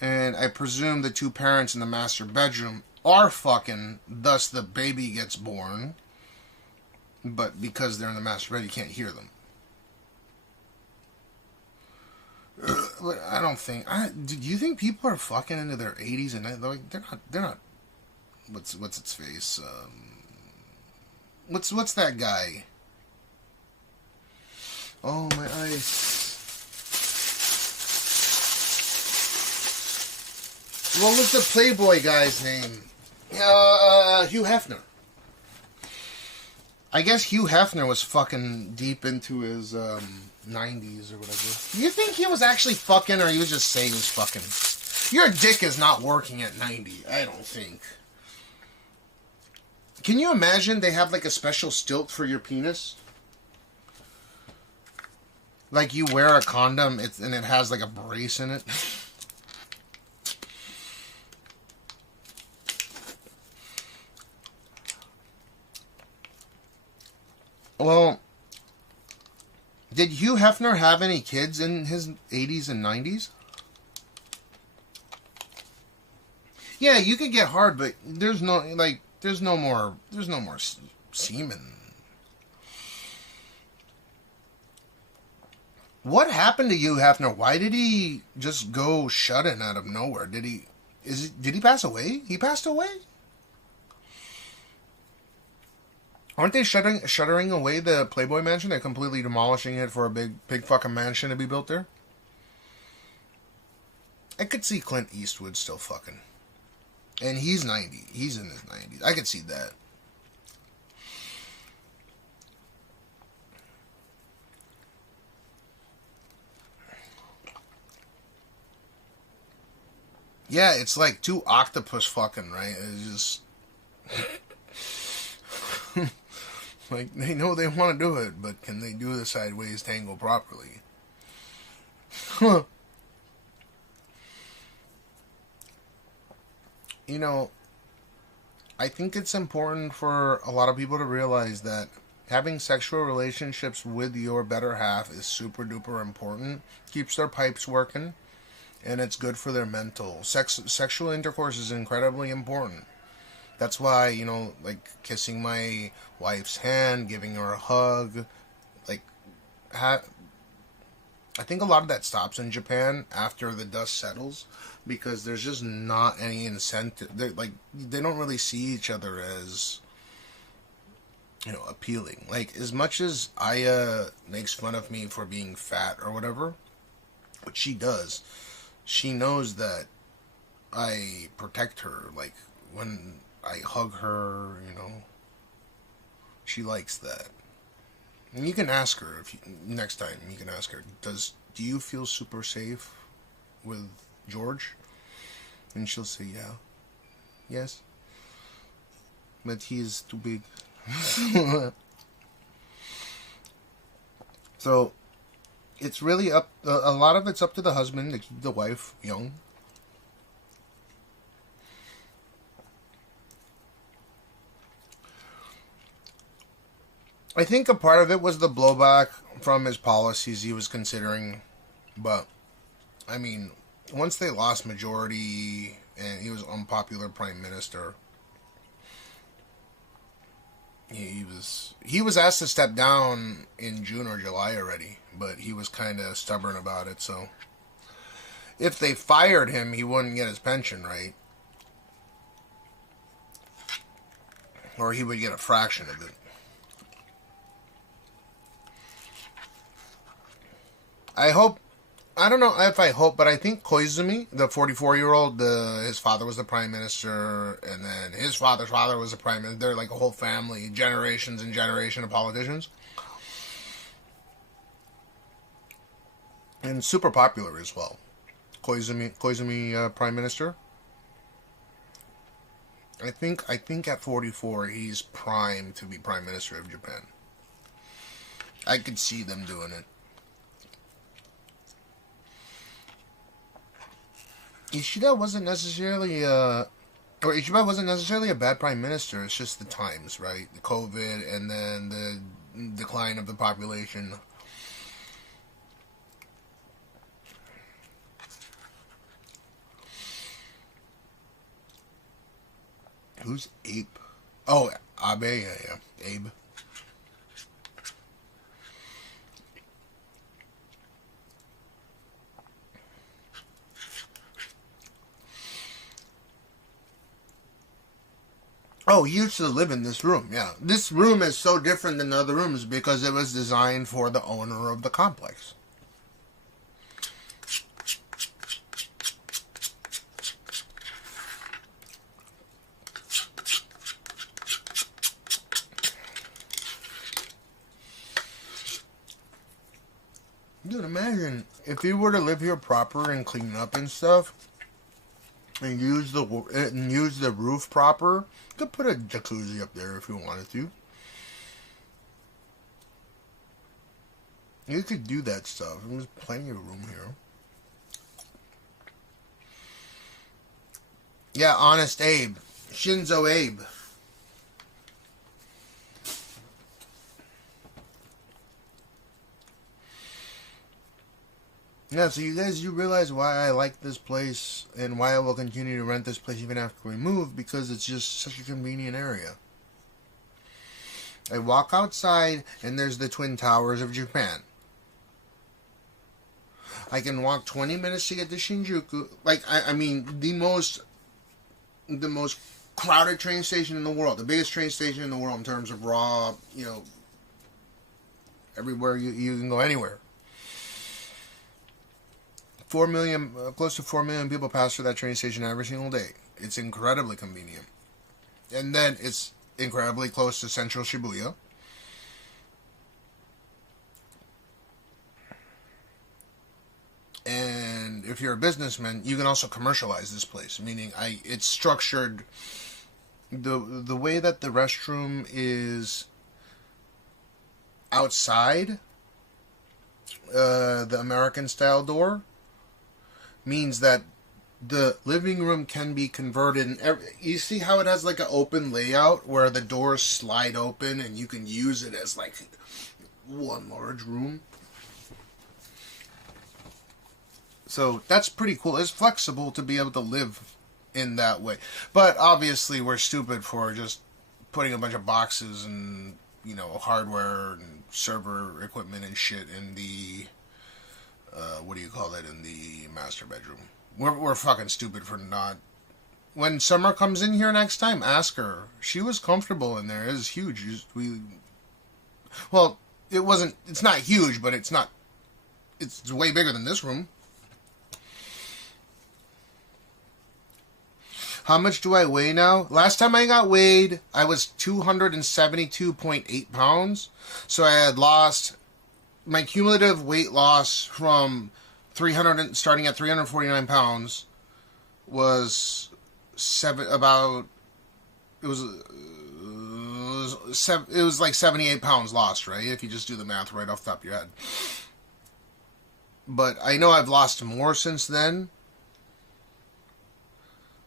And I presume the 2 parents in the master bedroom are fucking, thus the baby gets born. But because they're in the master bedroom, you can't hear them. But I don't think... do you think people are fucking into their 80s and like they're not... What's its face? What's that guy? Oh, my eyes. What was the Playboy guy's name? Hugh Hefner. I guess Hugh Hefner was fucking deep into his 90s or whatever. Do you think he was actually fucking, or he was just saying he's fucking? Your dick is not working at 90, I don't think. Can you imagine they have like a special stilt for your penis? Like you wear a condom and it has like a brace in it. Well, did Hugh Hefner have any kids in his 80s and 90s? Yeah, you could get hard, but there's no more semen. What happened to Hugh Hefner? Why did he just go shut-in out of nowhere? Did he pass away? He passed away? Aren't they shuttering away the Playboy Mansion? They're completely demolishing it for a big fucking mansion to be built there? I could see Clint Eastwood still fucking. And he's 90. He's in his 90s. I could see that. Yeah, it's like two octopus fucking, right? It's just... like, they know they want to do it, but can they do the sideways tango properly? Huh. You know, I think it's important for a lot of people to realize that having sexual relationships with your better half is super duper important. Keeps their pipes working, and it's good for their mental. Sexual intercourse is incredibly important. That's why, you know, like kissing my wife's hand, giving her a hug, like, I think a lot of that stops in Japan after the dust settles, because there's just not any incentive. They don't really see each other as, you know, appealing. Like, as much as Aya makes fun of me for being fat or whatever, which she does, she knows that I protect her. Like, when I hug her, you know, she likes that. And you can ask her next time. You can ask her, do you feel super safe with George? And she'll say, yeah, yes, but he is too big. So it's really up. A lot of it's up to the husband to keep the wife young. I think a part of it was the blowback from his policies he was considering. But, I mean, once they lost majority and he was unpopular prime minister, he was asked to step down in June or July already, but he was kind of stubborn about it. So, if they fired him, he wouldn't get his pension, right? Or he would get a fraction of it. I don't know if I hope, but I think Koizumi, the 44-year-old, his father was the prime minister, and then his father's father was the prime minister. They're like a whole family, generations and generations of politicians. And super popular as well. Koizumi prime minister. I think at 44, he's primed to be prime minister of Japan. I could see them doing it. Ishida wasn't necessarily a bad prime minister. It's just the times, right? The COVID and then the decline of the population. Who's Abe? Oh, Abe, yeah. Abe. Oh, he used to live in this room, yeah. This room is so different than the other rooms because it was designed for the owner of the complex. Dude, imagine if he were to live here proper and clean up and stuff, and use the roof proper. You could put a jacuzzi up there if you wanted to. You could do that stuff. There's plenty of room here. Yeah, Honest Abe. Shinzo Abe. Yeah, so you guys, you realize why I like this place and why I will continue to rent this place even after we move, because it's just such a convenient area. I walk outside and there's the Twin Towers of Japan. I can walk 20 minutes to get to Shinjuku. Like, I mean, the most crowded train station in the world. The biggest train station in the world in terms of raw, everywhere you can go anywhere. 4 million, close to 4 million people pass through that train station every single day. It's incredibly convenient. And then it's incredibly close to central Shibuya. And if you're a businessman, you can also commercialize this place. Meaning, it's structured, the way that the restroom is outside the American style door means that the living room can be converted. And you see how it has like an open layout where the doors slide open and you can use it as like one large room. So that's pretty cool. It's flexible to be able to live in that way. But obviously we're stupid for just putting a bunch of boxes and, hardware and server equipment and shit in the, in the master bedroom. We're fucking stupid for not. When Summer comes in here next time, ask her. She was comfortable in there. It was huge. It wasn't. It's not huge, but it's not. It's way bigger than this room. How much do I weigh now? Last time I got weighed, I was 272.8 pounds. So I had lost my cumulative weight loss from starting at 349 pounds was it was like 78 pounds lost, right? If you just do the math right off the top of your head. But I know I've lost more since then.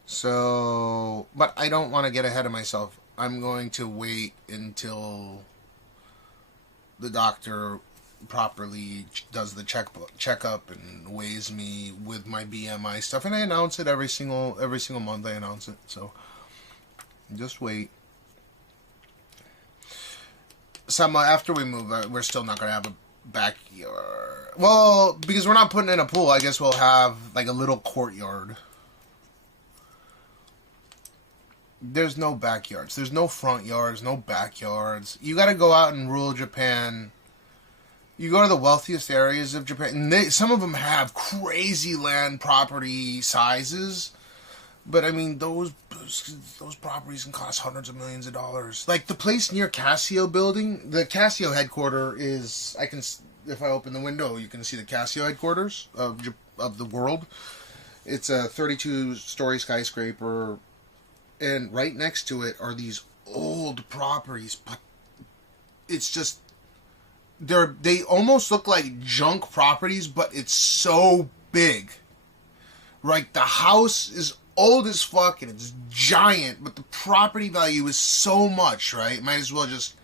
So, but I don't want to get ahead of myself. I'm going to wait until the doctor properly does the checkup and weighs me with my BMI stuff, and I announce it every single month. I announce it, so just wait. After we move, we're still not gonna have a backyard. Well, because we're not putting in a pool, I guess we'll have like a little courtyard. There's no backyards. There's no front yards, no backyards. You gotta go out in rural Japan. You go to the wealthiest areas of Japan, and some of them have crazy land property sizes. But I mean, those properties can cost hundreds of millions of dollars. Like the place near Casio building, the Casio headquarters is. If I open the window, you can see the Casio headquarters of the world. It's a 32-story skyscraper, and right next to it are these old properties. But it's just. They almost look like junk properties, but it's so big. Right? The house is old as fuck and it's giant, but the property value is so much, right? Might as well just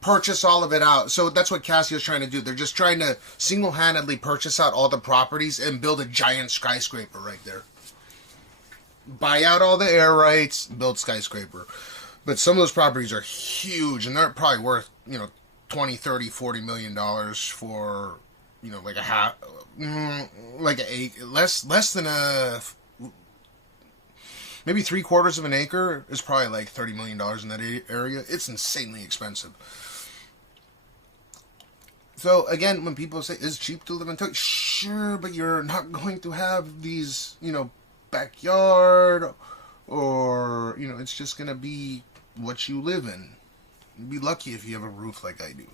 purchase all of it out. So that's what Casio's trying to do. They're just trying to single-handedly purchase out all the properties and build a giant skyscraper right there. Buy out all the air rights, build skyscraper. But some of those properties are huge, and they're probably worth, 20, 30, 40 million dollars for, like a half, less than maybe 3/4 of an acre is probably like $30 million in that area. It's insanely expensive. So again, when people say it's cheap to live in Tokyo, sure, but you're not going to have these, backyard, or, it's just going to be what you live in. You'd be lucky if you have a roof like I do.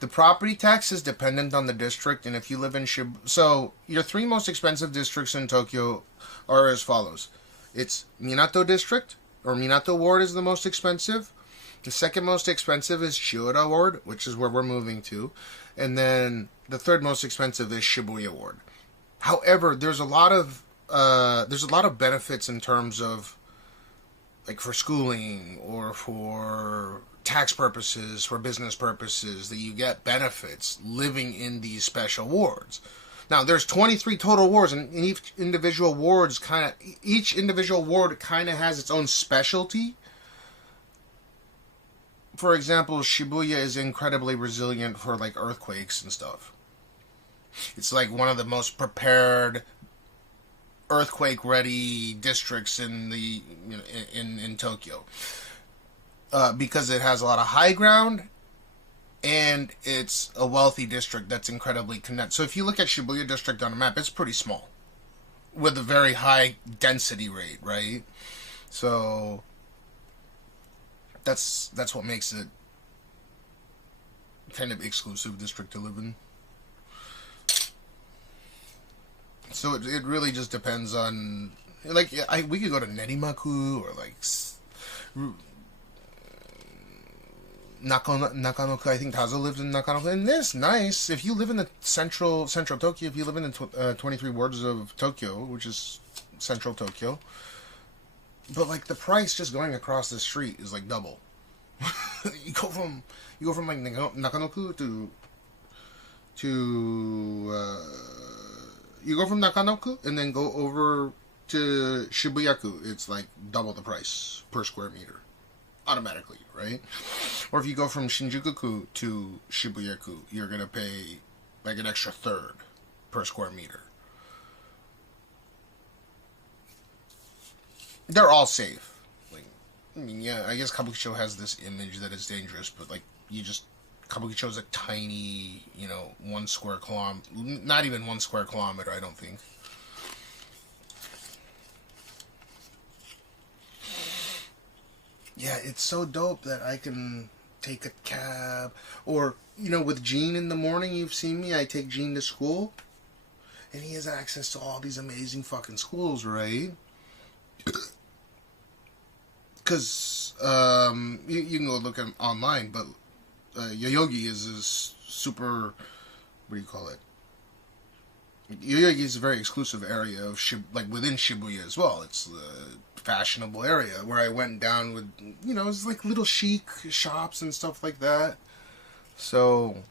The property tax is dependent on the district, and if you live in so your 3 most expensive districts in Tokyo are as follows. It's Minato District, or Minato Ward is the most expensive. The second most expensive is Chiyoda Ward, which is where we're moving to. And then the third most expensive is Shibuya Ward. However, there's a lot of benefits in terms of, like, for schooling or for tax purposes, for business purposes, that you get benefits living in these special wards. Now, there's 23 total wards, and each individual ward kind of has its own specialty. For example, Shibuya is incredibly resilient for, like, earthquakes and stuff. It's like one of the most prepared earthquake-ready districts in the in Tokyo, because it has a lot of high ground, and it's a wealthy district that's incredibly connected. So if you look at Shibuya district on a map, it's pretty small, with a very high density rate, right? So that's what makes it kind of exclusive district to live in. So it really just depends on, like, we could go to Nerimaku or like Nakanoku. I think Tazo lived in Nakanoku, and it's nice if you live in the central Tokyo. If you live in the 23 wards of Tokyo, which is central Tokyo, but like the price just going across the street is like double. you go from like Nakanoku to you go from Nakanoku and then go over to Shibuyaku. It's like double the price per square meter, automatically, right? Or if you go from Shinjuku to Shibuyaku, you're gonna pay like an extra third per square meter. They're all safe. Like, I mean, yeah, I guess Kabukicho has this image that it's dangerous, but like, Kabukicho is a tiny, 1 square kilometer, not even 1 square kilometer, I don't think. Yeah, it's so dope that I can take a cab, or, with Gene in the morning, you've seen me, I take Gene to school, and he has access to all these amazing fucking schools, right? Because, you can go look at online, but Yoyogi is this super, what do you call it? Yoyogi is a very exclusive area of within Shibuya as well. It's the fashionable area where I went down with, it's like little chic shops and stuff like that. So,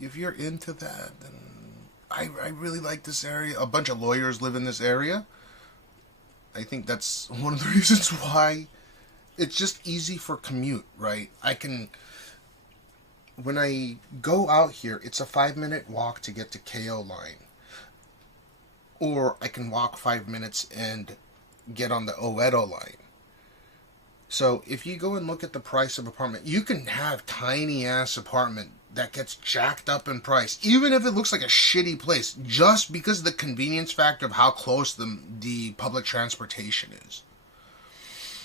if you're into that, then I really like this area. A bunch of lawyers live in this area. I think that's one of the reasons why. It's just easy for commute, right? When I go out here, it's a 5-minute walk to get to KO line. Or I can walk 5 minutes and get on the Oedo line. So if you go and look at the price of apartment, you can have tiny ass apartment that gets jacked up in price, even if it looks like a shitty place, just because of the convenience factor of how close the public transportation is.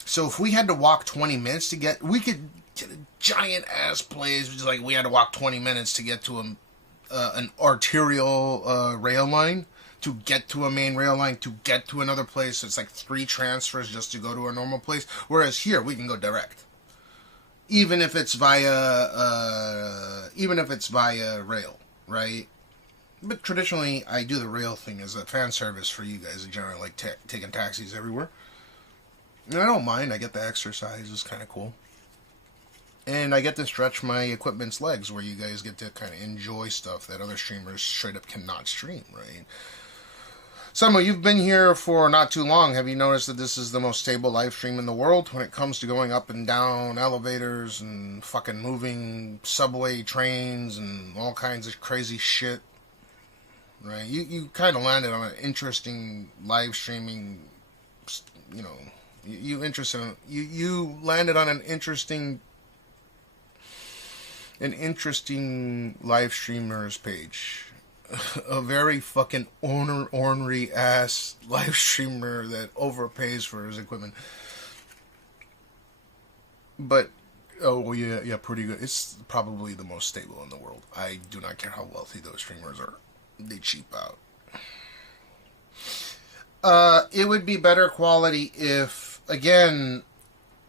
So if we had to walk 20 minutes we could get a giant ass place, which is like we had to walk 20 minutes to get to an arterial rail line, to get to a main rail line, to get to another place. So it's like 3 transfers just to go to a normal place. Whereas here we can go direct, even if it's via rail, right? But traditionally, I do the rail thing as a fan service for you guys. I generally like taking taxis everywhere. And I don't mind. I get the exercise. It's kind of cool. And I get to stretch my equipment's legs, where you guys get to kind of enjoy stuff that other streamers straight up cannot stream, right? Samo, you've been here for not too long. Have you noticed that this is the most stable live stream in the world when it comes to going up and down elevators and fucking moving subway trains and all kinds of crazy shit? Right? You kind of landed on an interesting live streaming, You landed on an interesting live streamer's page. A very fucking ornery ass live streamer that overpays for his equipment. But yeah, pretty good. It's probably the most stable in the world. I do not care how wealthy those streamers are. They cheap out. It would be better quality if, again,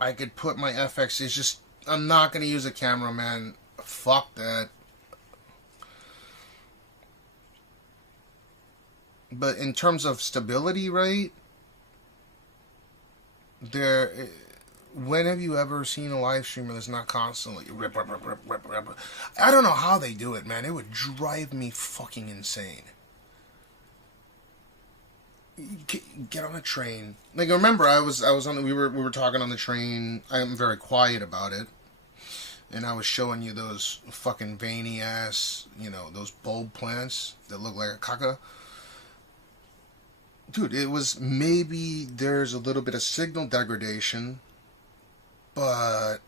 I could put my FX. It's just, I'm not going to use a camera, man. Fuck that. But in terms of stability, right? When have you ever seen a live streamer that's not constantly rip? I don't know how they do it, man. It would drive me fucking insane. Get on a train. Like, remember, I was on. We were talking on the train. I'm very quiet about it, and I was showing you those fucking veiny ass, those bulb plants that look like a caca. dude, it was maybe there's a little bit of signal degradation, but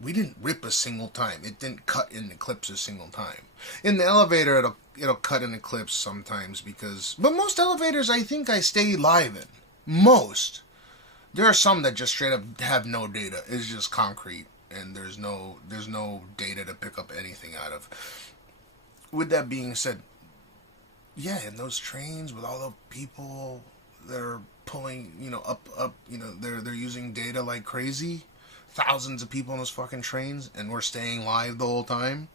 we didn't rip a single time. It didn't cut in Eclipse a single time. In the elevator, it'll cut in Eclipse sometimes but most elevators I think I stay live in. Most. There are some that just straight up have no data. It's just concrete, and there's no data to pick up anything out of. With that being said, yeah, in those trains with all the people that are pulling, up, they're using data like crazy. Thousands of people on those fucking trains, and we're staying live the whole time.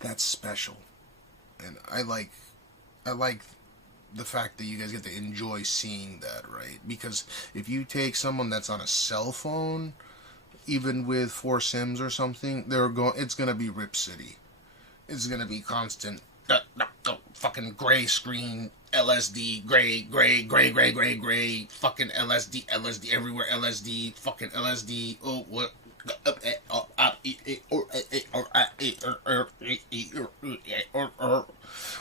That's special, and I like the fact that you guys get to enjoy seeing that, right? Because if you take someone that's on a cell phone, even with 4 SIMs or something, it's gonna be Rip City. It's gonna be constant fucking gray screen, LSD, gray, fucking LSD everywhere, LSD, fucking LSD. Oh, what?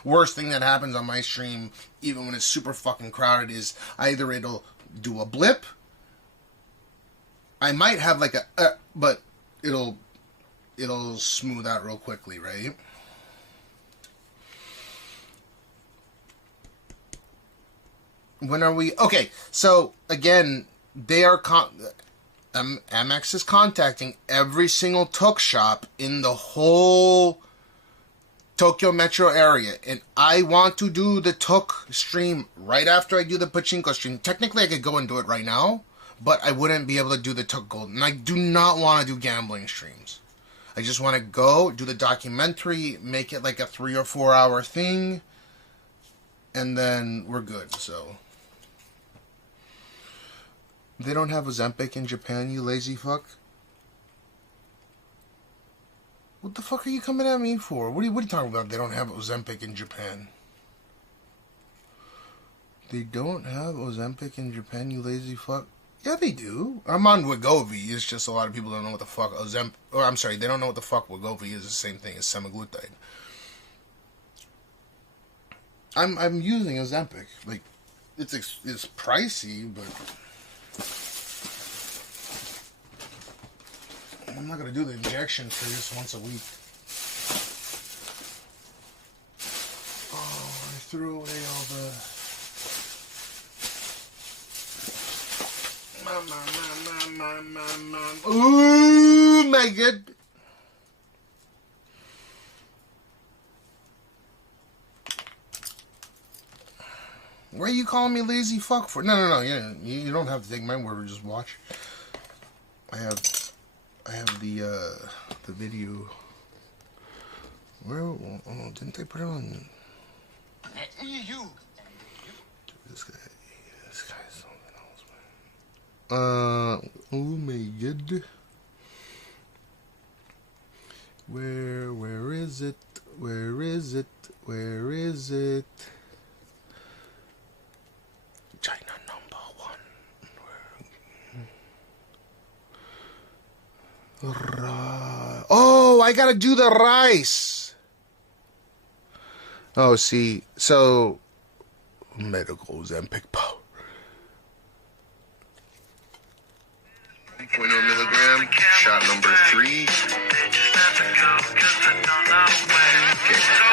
Worst thing that happens on my stream, even when it's super fucking crowded, is either it'll do a blip. I might have like but it'll smooth out real quickly, right? When are we? Okay, so again, they are Amex is contacting every single Tok shop in the whole Tokyo metro area, and I want to do the Tok stream right after I do the Pachinko stream. Technically, I could go and do it right now, but I wouldn't be able to do the Tok Gold, and I do not want to do gambling streams. I just want to go, do the documentary, make it like a 3 or 4 hour thing, and then we're good, so... They don't have Ozempic in Japan, you lazy fuck. What the fuck are you coming at me for? What are you talking about? They don't have Ozempic in Japan. They don't have Ozempic in Japan, you lazy fuck. Yeah, they do. I'm on Wegovy. It's just a lot of people don't know what the fuck Ozempic... Or, I'm sorry, they don't know what the fuck Wegovy is. It's the same thing as semaglutide. I'm using Ozempic. Like, it's pricey, but... I'm not gonna do the injection for just once a week. Oh, I threw away all the... Ooh, my good. Why are you calling me lazy fuck for? No. You don't have to take my word or just watch. I have the video. Where? Oh, didn't I put it on? You. This guy's something else, man. Oh my god. Where is it? Where is it? Where is it? China #1. Oh, I gotta do the rice. Oh, see, so medical Ozempic power. 1.0 milligram, shot number 3. Okay,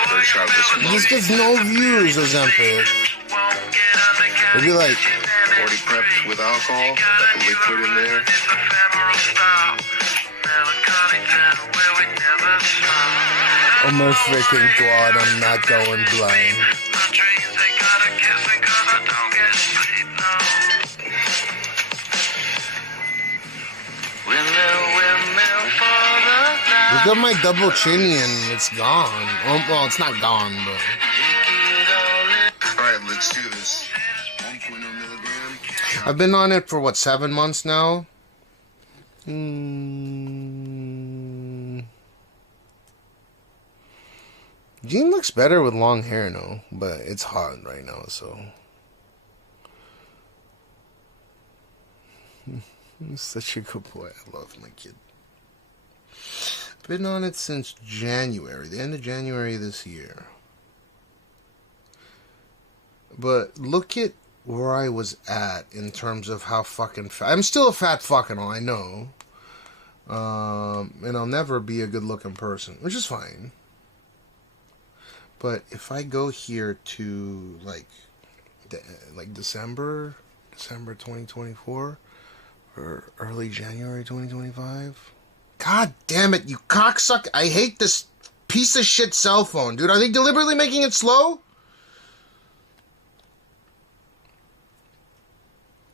first shot of this month. This gets no views, Ozempic. It'd be like 40 prepped with alcohol, got the liquid in there. Oh my freaking god, I'm not going blind. Look at my double chinny and it's gone. Well, it's not gone, but... Alright, let's do this. 1.0 milligram. I've been on it for, what, 7 months now? Jean looks better with long hair, no, but it's hot right now, so. He's such a good boy. I love my kid. Been on it since January, the end of January this year. But look at where I was at in terms of how fucking fat. I'm still a fat fucking, I know. And I'll never be a good looking person, which is fine. But if I go here to like December 2024 or early January 2025. God damn it, you cocksucker. I hate this piece of shit cell phone, dude. Are they deliberately making it slow?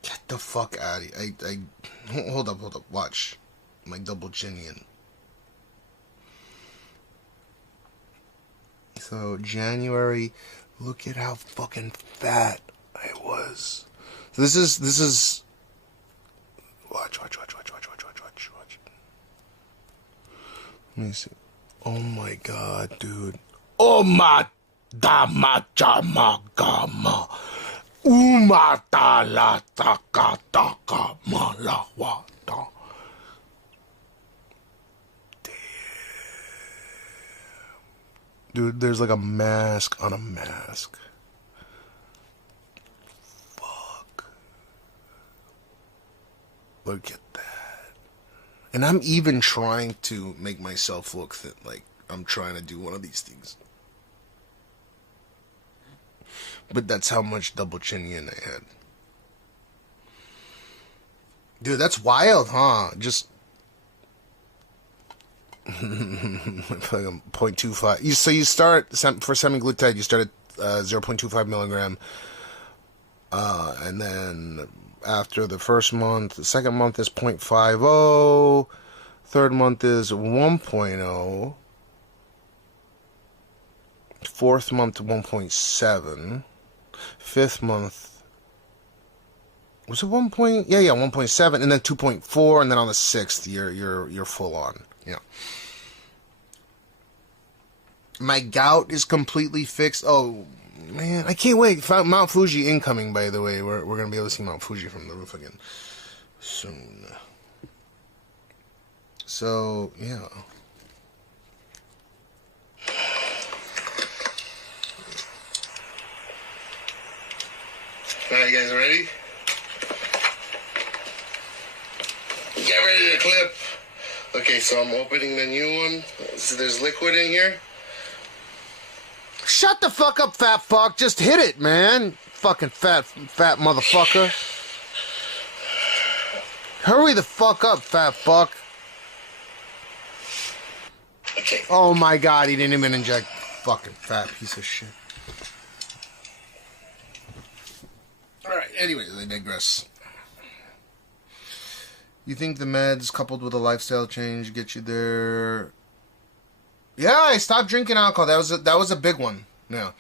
Get the fuck out of here. Hold up. Watch. My double chin-in. So, January, look at how fucking fat I was. So this is... Watch. Let me see. Oh my god, dude. Oh my dama chama gama. Umata la taka taka malawata. Dude, there's like a mask on a mask. Fuck. Look at that. And I'm even trying to make myself look thin. Like, I'm trying to do one of these things. But that's how much double chin yin I had. Dude, that's wild, huh? Just... 0.25. So you start for semaglutide. You start at 0.25 milligram, and then after the first month, the second month is 0.50. Third month is 1.0. Fourth month 1.7. Fifth month was it 1. Yeah, 1.7, and then 2.4, and then on the sixth you're full on. Yeah. My gout is completely fixed. Oh, man. I can't wait. Mount Fuji incoming, by the way. We're going to be able to see Mount Fuji from the roof again soon. So, yeah. Alright, you guys ready? Get ready to clip. Okay, so I'm opening the new one. So there's liquid in here. Shut the fuck up, fat fuck. Just hit it, man. Fucking fat motherfucker. Hurry the fuck up, fat fuck. Okay. Oh my god, he didn't even inject. Fucking fat piece of shit. Alright, anyways, I digress. You think the meds coupled with a lifestyle change get you there? Yeah, I stopped drinking alcohol. That was a big one. Yeah.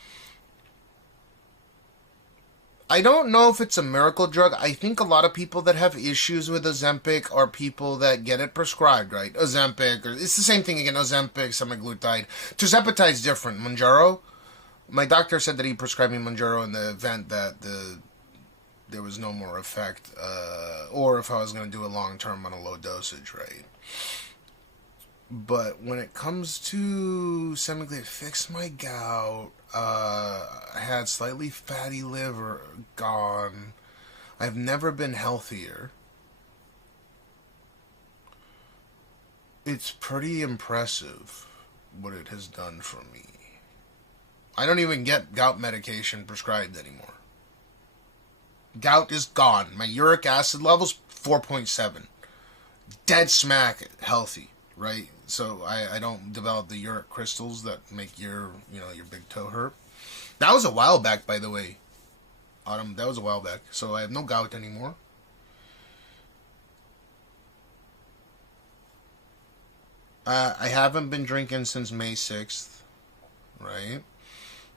I don't know if it's a miracle drug. I think a lot of people that have issues with Ozempic are people that get it prescribed, right? Ozempic, or it's the same thing again. Ozempic, semaglutide. Tirzepatide's different. Mounjaro. My doctor said that he prescribed me Mounjaro in the event that there was no more effect, or if I was going to do it long term on a low dosage, right? But when it comes to semaglutide, it fixed my gout. I had slightly fatty liver, gone. I've never been healthier. It's pretty impressive what it has done for me. I don't even get gout medication prescribed anymore. Gout is gone. My uric acid level's 4.7. Dead smack healthy, right? So I don't develop the uric crystals that make your big toe hurt. That was a while back, by the way. Autumn, that was a while back. So I have no gout anymore. I haven't been drinking since May 6th, right?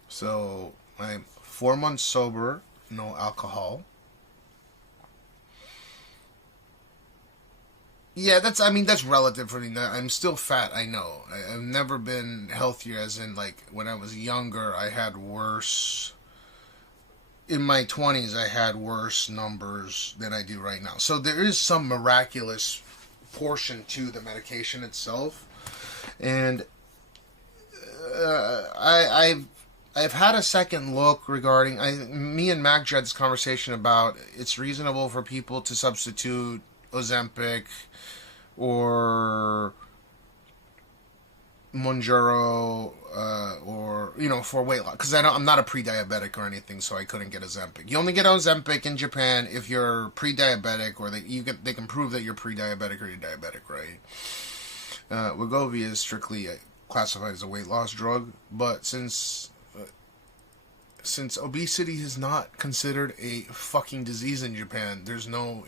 So I'm 4 months sober. No alcohol. Yeah, that's relative for me. I'm still fat, I know. I've never been healthier, as in, like, when I was younger, I had worse... In my 20s, I had worse numbers than I do right now. So there is some miraculous portion to the medication itself. And I've had a second look regarding. Me and Mac had this conversation about it's reasonable for people to substitute Ozempic or Mounjaro, or for weight loss, because I'm not a pre-diabetic or anything, so I couldn't get Ozempic. You only get Ozempic in Japan if you're pre-diabetic, or they can prove that you're pre-diabetic or you're diabetic, right? Wegovy is strictly classified as a weight loss drug, but since obesity is not considered a fucking disease in Japan, there's no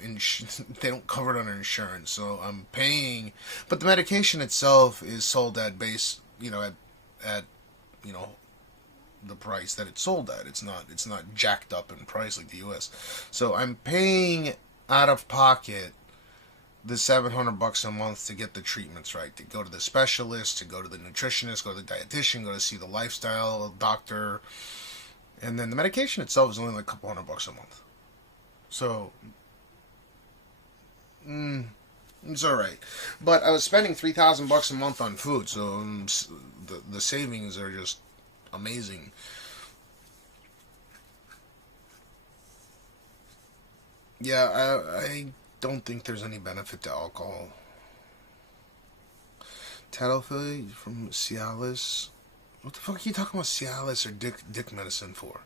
they don't cover it under insurance, so I'm paying. But the medication itself is sold at base, at the price that it's sold at. It's not jacked up in price like the U.S. So I'm paying out of pocket the $700 a month to get the treatments right, to go to the specialist, to go to the nutritionist, go to the dietitian, go to see the lifestyle doctor. And then the medication itself is only like a couple $100 a month. So, it's alright. But I was spending $3,000 a month on food, so the savings are just amazing. Yeah, I don't think there's any benefit to alcohol. Tattletale from Cialis. What the fuck are you talking about Cialis or dick medicine for?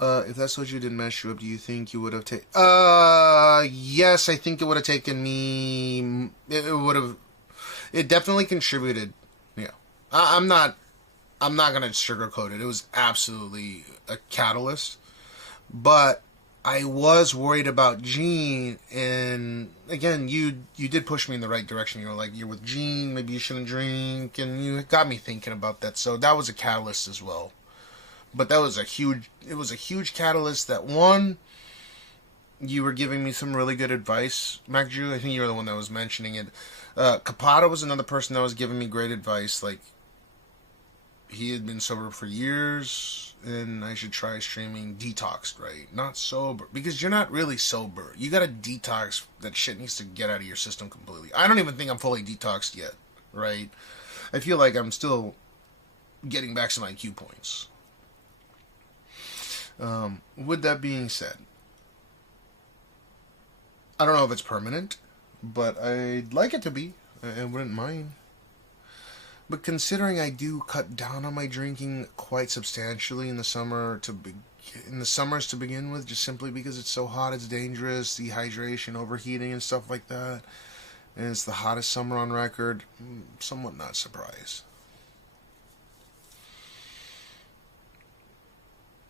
If that's what you didn't mess you up, do you think you would have taken... yes, I think it would have taken me... It definitely contributed. Yeah. I'm not gonna sugarcoat it. It was absolutely a catalyst. But I was worried about Gene, and again, you did push me in the right direction. You were like, you're with Gene, maybe you shouldn't drink, and you got me thinking about that. So that was a catalyst as well. But it was a huge catalyst that, one, you were giving me some really good advice, MacJew. I think you were the one that was mentioning it. Capata was another person that was giving me great advice. Like, he had been sober for years, and I should try streaming detoxed, right? Not sober, because you're not really sober. You gotta detox. That shit needs to get out of your system completely. I don't even think I'm fully detoxed yet, right? I feel like I'm still getting back some IQ points. With that being said, I don't know if it's permanent, but I'd like it to be. I wouldn't mind. But considering I do cut down on my drinking quite substantially in the summer in the summers to begin with, just simply because it's so hot, it's dangerous, dehydration, overheating, and stuff like that, and it's the hottest summer on record, I'm somewhat not surprised.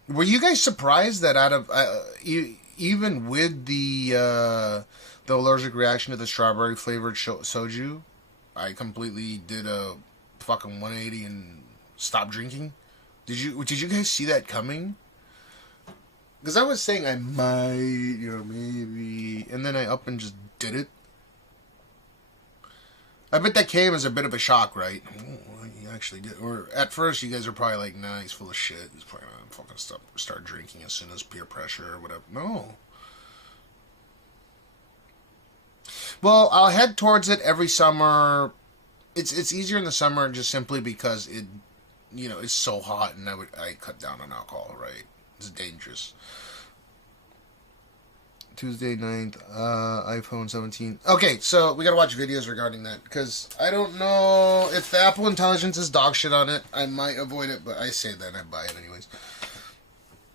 Were you guys surprised that out of even with the allergic reaction to the strawberry flavored soju, I completely did a fucking 180 and stopped drinking? Did you guys see that coming? Because I was saying I might, maybe, and then I up and just did it. I bet that came as a bit of a shock, right? Oh, you actually did. Or at first, you guys are probably like, nah, he's full of shit. He's probably gonna fucking start drinking as soon as peer pressure or whatever. No. Well, I'll head towards it every summer. It's easier in the summer just simply because it's so hot, and I cut down on alcohol, right? It's dangerous. Tuesday 9th, iPhone 17. Okay, so we gotta watch videos regarding that, because I don't know if the Apple Intelligence is dog shit on it. I might avoid it, but I say that and I buy it anyways.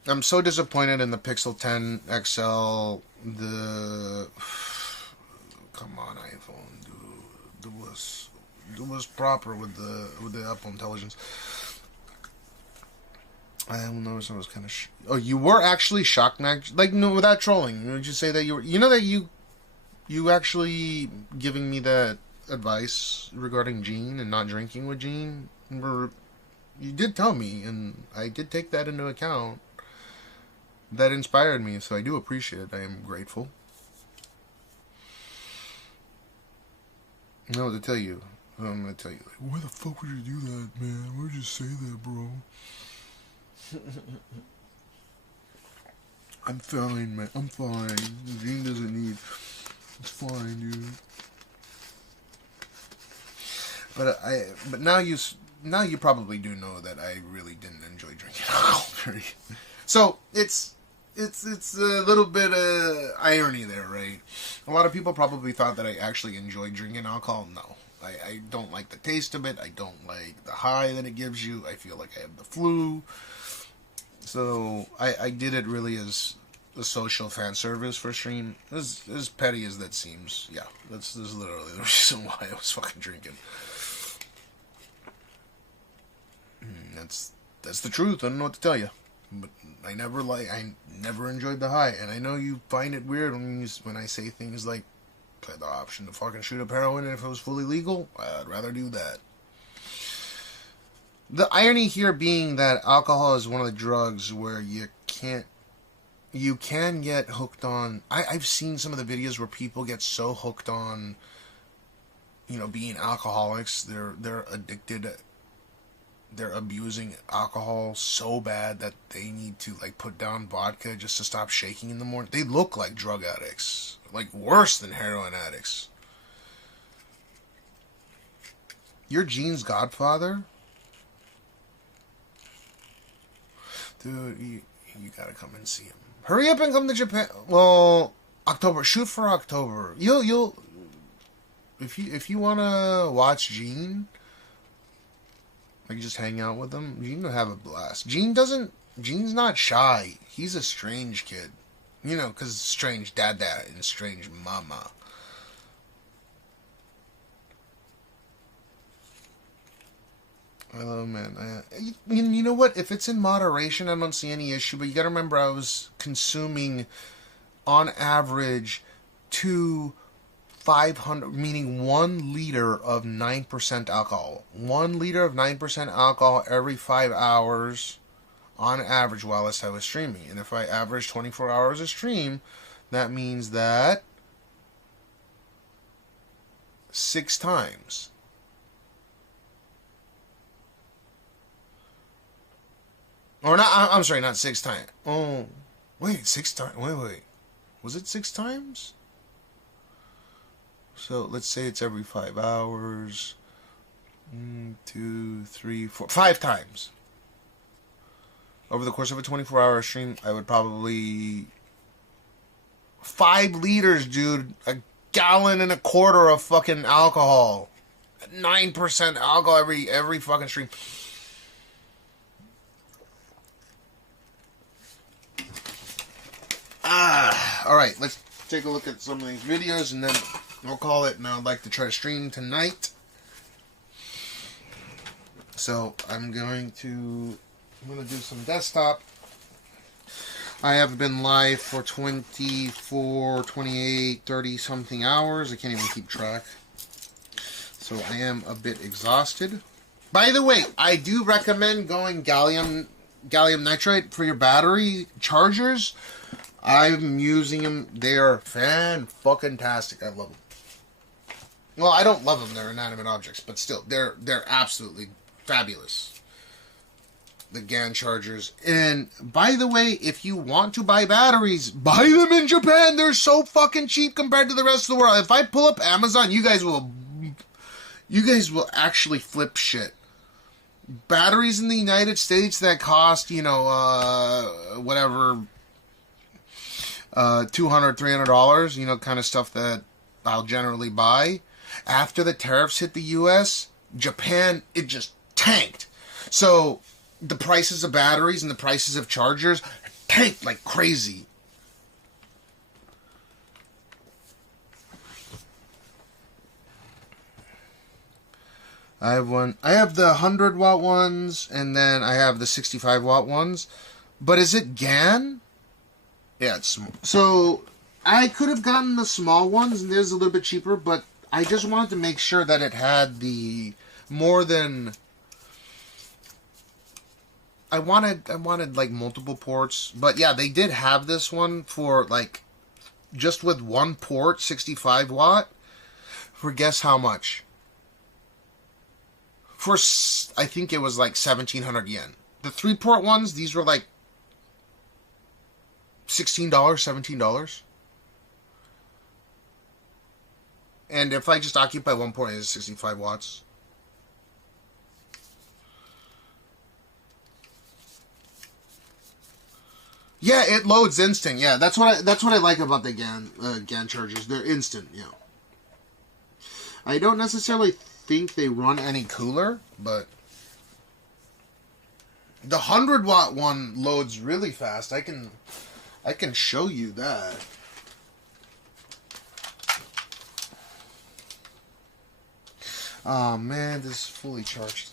I'm so disappointed in the Pixel 10 XL. Come on, iPhone, dude. It was proper with the Apple Intelligence. I don't know. I was kind of. Oh, you were actually shocked, Mac? Like, no, without trolling. Would you say that you were? You know that you actually giving me that advice regarding Gene and not drinking with Gene. You did tell me, and I did take that into account. That inspired me, so I do appreciate it. I am grateful. I know what to tell you. I'm gonna tell you, like, why the fuck would you do that, man? Why would you say that, bro? I'm fine, man. I'm fine. Gene doesn't need. It's fine, dude. But now now you probably do know that I really didn't enjoy drinking alcohol. Period. So it's a little bit of irony there, right? A lot of people probably thought that I actually enjoyed drinking alcohol. No, I don't like the taste of it. I don't like the high that it gives you. I feel like I have the flu. So I did it really as a social fan service for stream. As petty as that seems, yeah, that's literally the reason why I was fucking drinking. That's the truth. I don't know what to tell you, but I never enjoyed the high, and I know you find it weird when I say things like I had the option to fucking shoot up heroin, and if it was fully legal, I'd rather do that. The irony here being that alcohol is one of the drugs where you can get hooked on. I've seen some of the videos where people get so hooked on, being alcoholics. They're addicted. They're abusing alcohol so bad that they need to put down vodka just to stop shaking in the morning. They look like drug addicts, worse than heroin addicts. You're Gene's godfather? Dude, you gotta come and see him. Hurry up and come to Japan. Well, October. Shoot for October. You'll if you wanna watch Gene, just hang out with him, Gene will have a blast. Gene's not shy. He's a strange kid. Because strange dada and strange mama. Oh, man. You know what? If it's in moderation, I don't see any issue. But you gotta remember, I was consuming, on average, 500, meaning 1 liter of 9% alcohol. 1 liter of 9% alcohol every 5 hours, on average, whilst I was streaming. And if I average 24 hours a stream, that means that 6 times. Or not, I'm sorry, not 6 times. Oh, wait, 6 times. Wait. Was it 6 times? So let's say it's every 5 hours. 1, 2, 3, 4, 5 times. Over the course of a 24-hour stream, I would probably 5 liters, dude. 1.25 gallons of fucking alcohol. 9% alcohol every fucking stream. Alright, let's take a look at some of these videos and then I'll call it. Now I'd like to try to stream tonight. So I'm going to do some desktop. I have been live for 24, 28, 30 something hours. I can't even keep track. So I am a bit exhausted. By the way, I do recommend going gallium nitride for your battery chargers. I'm using them. They are fan-fucking-tastic. I love them. Well, I don't love them. They're inanimate objects, but still, they're absolutely fabulous. The GAN chargers. And by the way, if you want to buy batteries, buy them in Japan. They're so fucking cheap compared to the rest of the world. If I pull up Amazon, you guys will actually flip shit. Batteries in the United States that cost, whatever, $200, $300, kind of stuff that I'll generally buy. After the tariffs hit the U.S., Japan, it just tanked. So the prices of batteries and the prices of chargers tanked like crazy. I have the 100-watt ones, and then I have the 65-watt ones. But is it GAN? Yeah, it's small. So I could have gotten the small ones, and there's a little bit cheaper, but I just wanted to make sure that it had the more than... I wanted like multiple ports, but yeah, they did have this one for just with one port, 65 watt, for guess how much? For, I think it was 1,700 yen. The 3-port ones, these were $16, $17. And if I just occupy one port, it's 65 watts. Yeah, it loads instant. Yeah, that's what I like about the GAN chargers. They're instant. Yeah. I don't necessarily think they run any cooler, but the 100-watt one loads really fast. I can show you that. Oh man, this is fully charged.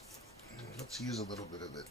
Let's use a little bit of it.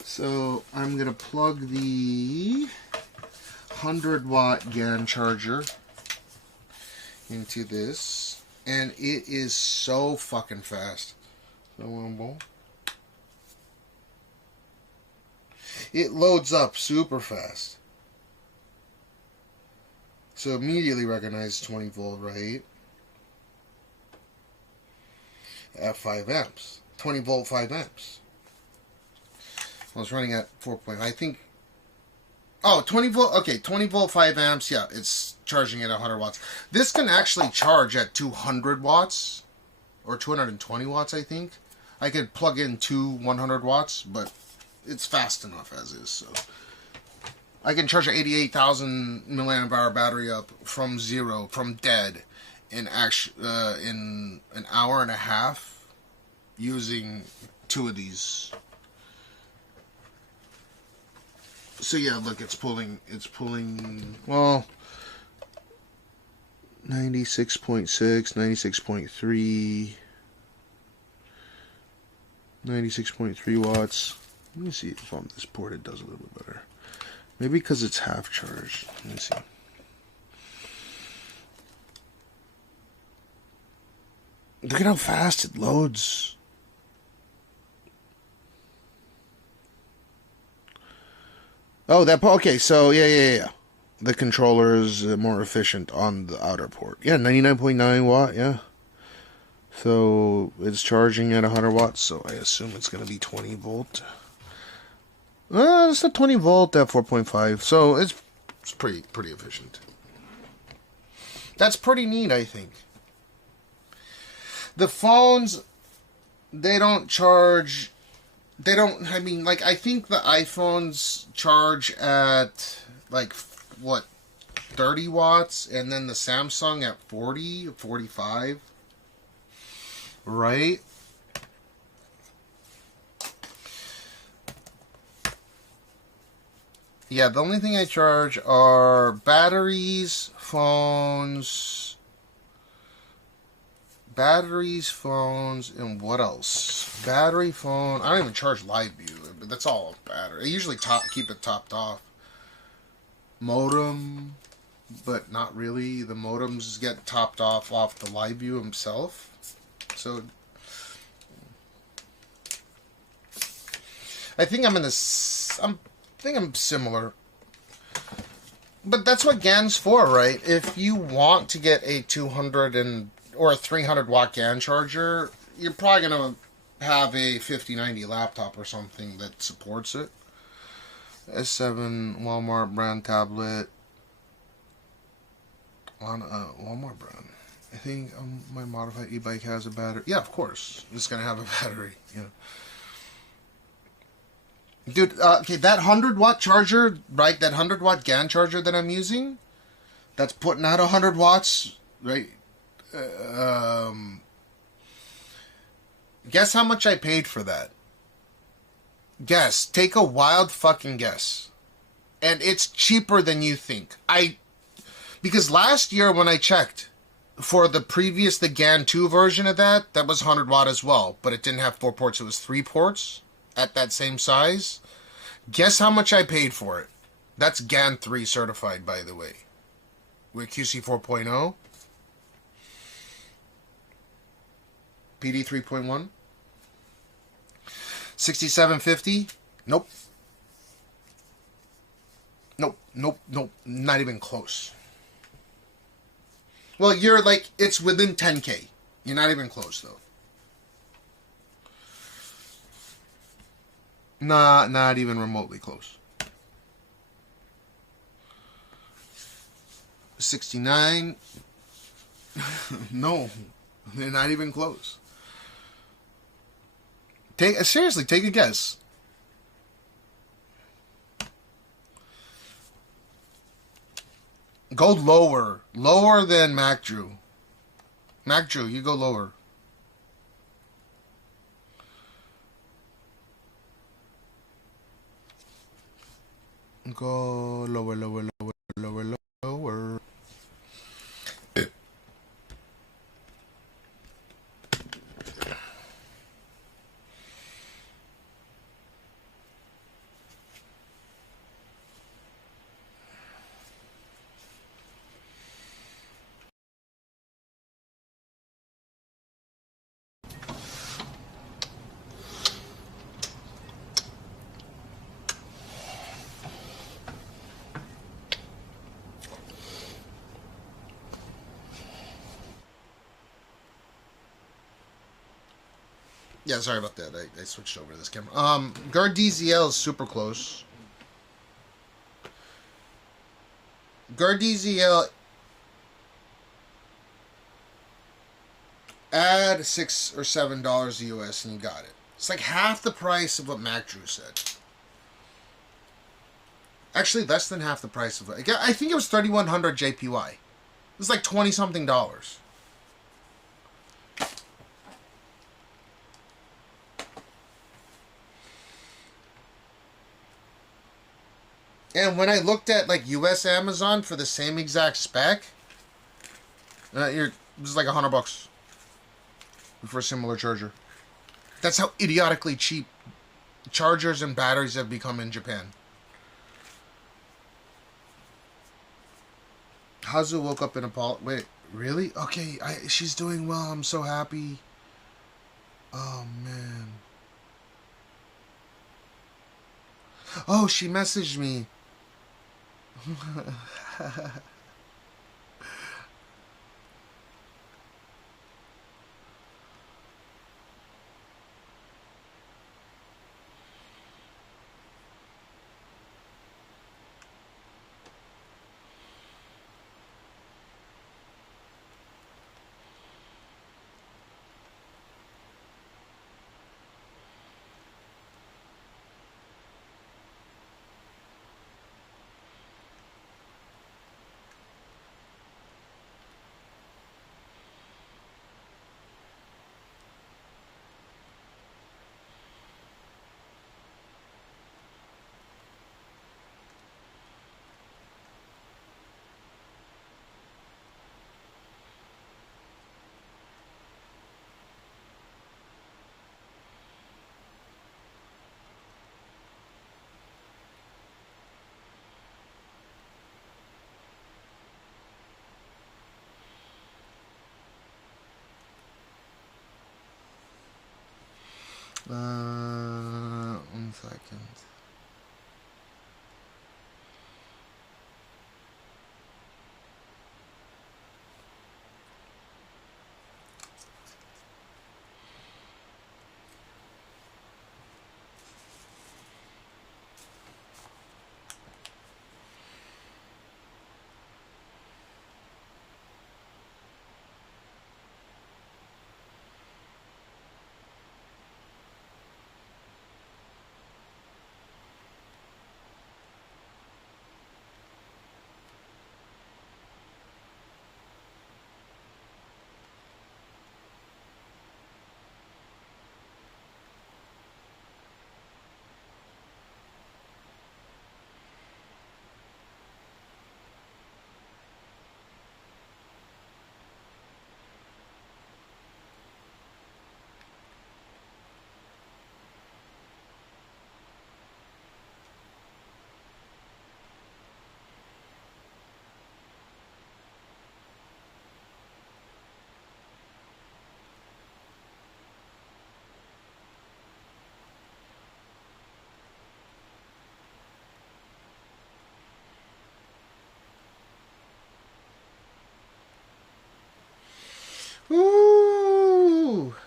So I'm going to plug the 100-watt GAN charger into this, and it is so fucking fast. It loads up super fast. So immediately recognize 20 volt, right? At 5 amps. 20 volt, 5 amps. I was running at 4. I think. Oh, 20 volt. Okay, 20 volt, 5 amps. Yeah, it's charging at 100 watts. This can actually charge at 200 watts or 220 watts, I think. I could plug in two 100 watts, but it's fast enough as is. So I can charge an 88,000 milliamp hour battery up from zero, from dead, in an hour and a half using two of these. So yeah, look, it's pulling, well, 96.6, 96.3, 96.3 watts. Let me see if on this port it does a little bit better. Maybe because it's half charged. Let me see. Look at how fast it loads. Oh, okay, so yeah. The controller is more efficient on the outer port. Yeah, 99.9 watt, yeah. So it's charging at 100 watts, so I assume it's going to be 20 volt. It's a 20 volt at 4.5, so it's pretty efficient. That's pretty neat, I think. The phones, they don't charge. I mean, like, I think the iPhones charge at, like, what, 30 watts, and then the Samsung at 40, 45, right? Yeah, the only thing I charge are batteries, phones, and what else? Battery, phone. I don't even charge LiveU, but that's all battery. I usually keep it topped off. Modem, but not really. The modems get topped off the LiveU himself. So I think I'm similar. But that's what GAN's for, right? If you want to get a 200 or a 300 watt GAN charger, you're probably going to have a 5090 laptop or something that supports it. S7 Walmart brand tablet. On a Walmart brand. I think my modified e-bike has a battery. Yeah, of course. It's going to have a battery. Yeah. Dude, okay, that 100 watt charger, right? That 100 watt GAN charger that I'm using, that's putting out 100 watts, right? Guess how much I paid for that? Guess. Take a wild fucking guess. And it's cheaper than you think. Because last year when I checked for the GAN 2 version of that was 100 watt as well, but it didn't have 4 ports, it was 3 ports at that same size. Guess how much I paid for it? That's GAN 3 certified, by the way. With QC 4.0. PD 3.1. 6750. Nope. Nope. Not even close. Well, you're like, it's within 10K. You're not even close, though. Nah, not even remotely close. 69. No, they're not even close. Seriously, take a guess. Go lower. Lower than Mac Drew. Mac Drew, you go lower. Go lower. Yeah, sorry about that. I switched over to this camera. Guard DZL is super close. Guard DZL, add $6 or $7 US and you got it. It's like half the price of what Mac Drew said. Actually, less than half the price of it. I think it was 3,100 JPY. It was like 20 something dollars. And when I looked at like US Amazon for the same exact spec, it was like $100 for a similar charger. That's how idiotically cheap chargers and batteries have become in Japan. Hazu woke up in a wait, really? Okay, she's doing well. I'm so happy. Oh man. Oh, she messaged me. One second.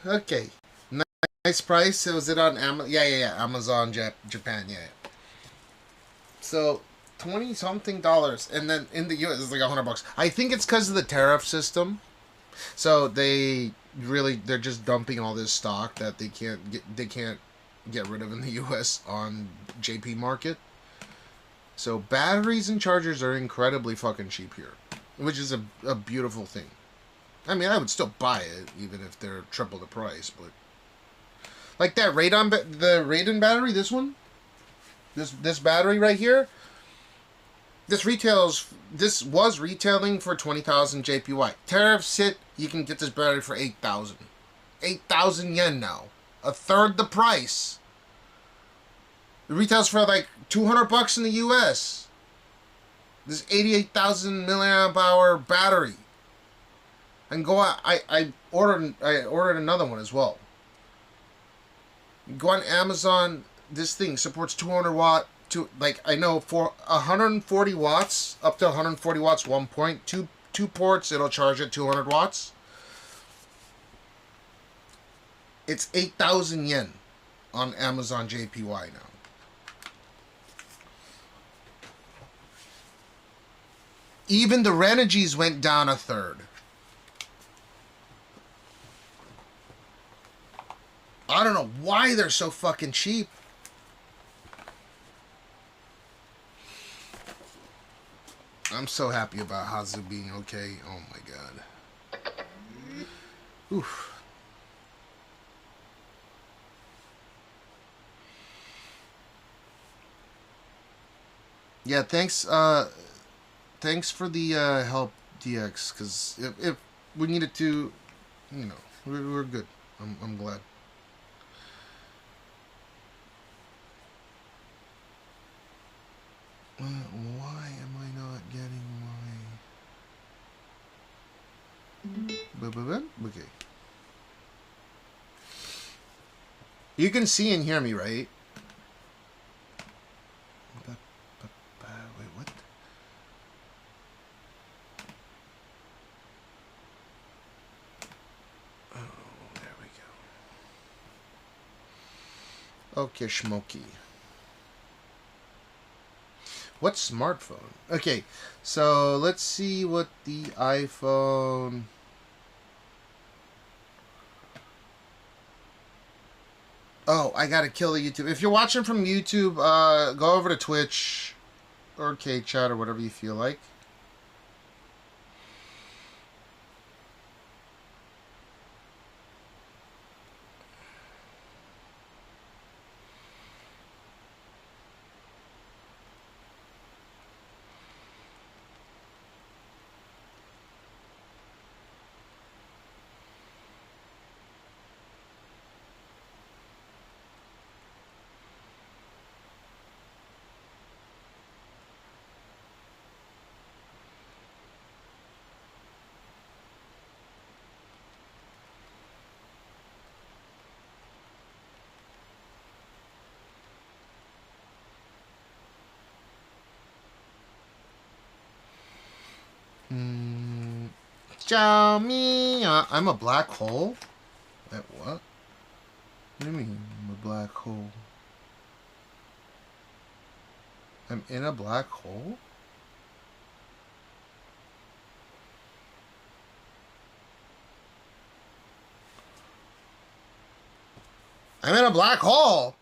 Okay. Nice price. Was it on Amazon? Yeah. Amazon Japan, yeah. So, 20-something dollars. And then in the US, it's like $100. I think it's because of the tariff system. So, they're just dumping all this stock that they can't get rid of in the US on JP Market. So, batteries and chargers are incredibly fucking cheap here, which is a beautiful thing. I mean, I would still buy it, even if they're triple the price, but... Like that the Raiden battery, this one? This battery right here? This was retailing for 20,000 JPY. Tariffs hit, you can get this battery for 8,000. 8,000 yen now. A third the price. It retails for like $200 in the US. This 88,000 milliamp hour battery. And go out, I ordered another one as well. Go on Amazon. This thing supports 200 watt to, like, I know for 140 watts, up to 140 watts, 2 ports, it'll charge at 200 watts. It's 8,000 yen on Amazon JPY now. Even the Renogy's went down a third. I don't know why they're so fucking cheap. I'm so happy about Hazu being okay. Oh my god. Oof. Yeah, thanks for the help, DX, because if we needed to, you know, we're good. I'm glad. Why am I not getting my... Okay. You can see and hear me, right? Wait, what? Oh, there we go. Okay, Schmokey. What smartphone? Okay, so let's see what the iPhone... Oh, I gotta kill the YouTube. If you're watching from YouTube, go over to Twitch or K-Chat or whatever you feel like. Xiaomi, I'm a black hole? That what? What do you mean, I'm a black hole? I'm in a black hole? I'm in a black hole!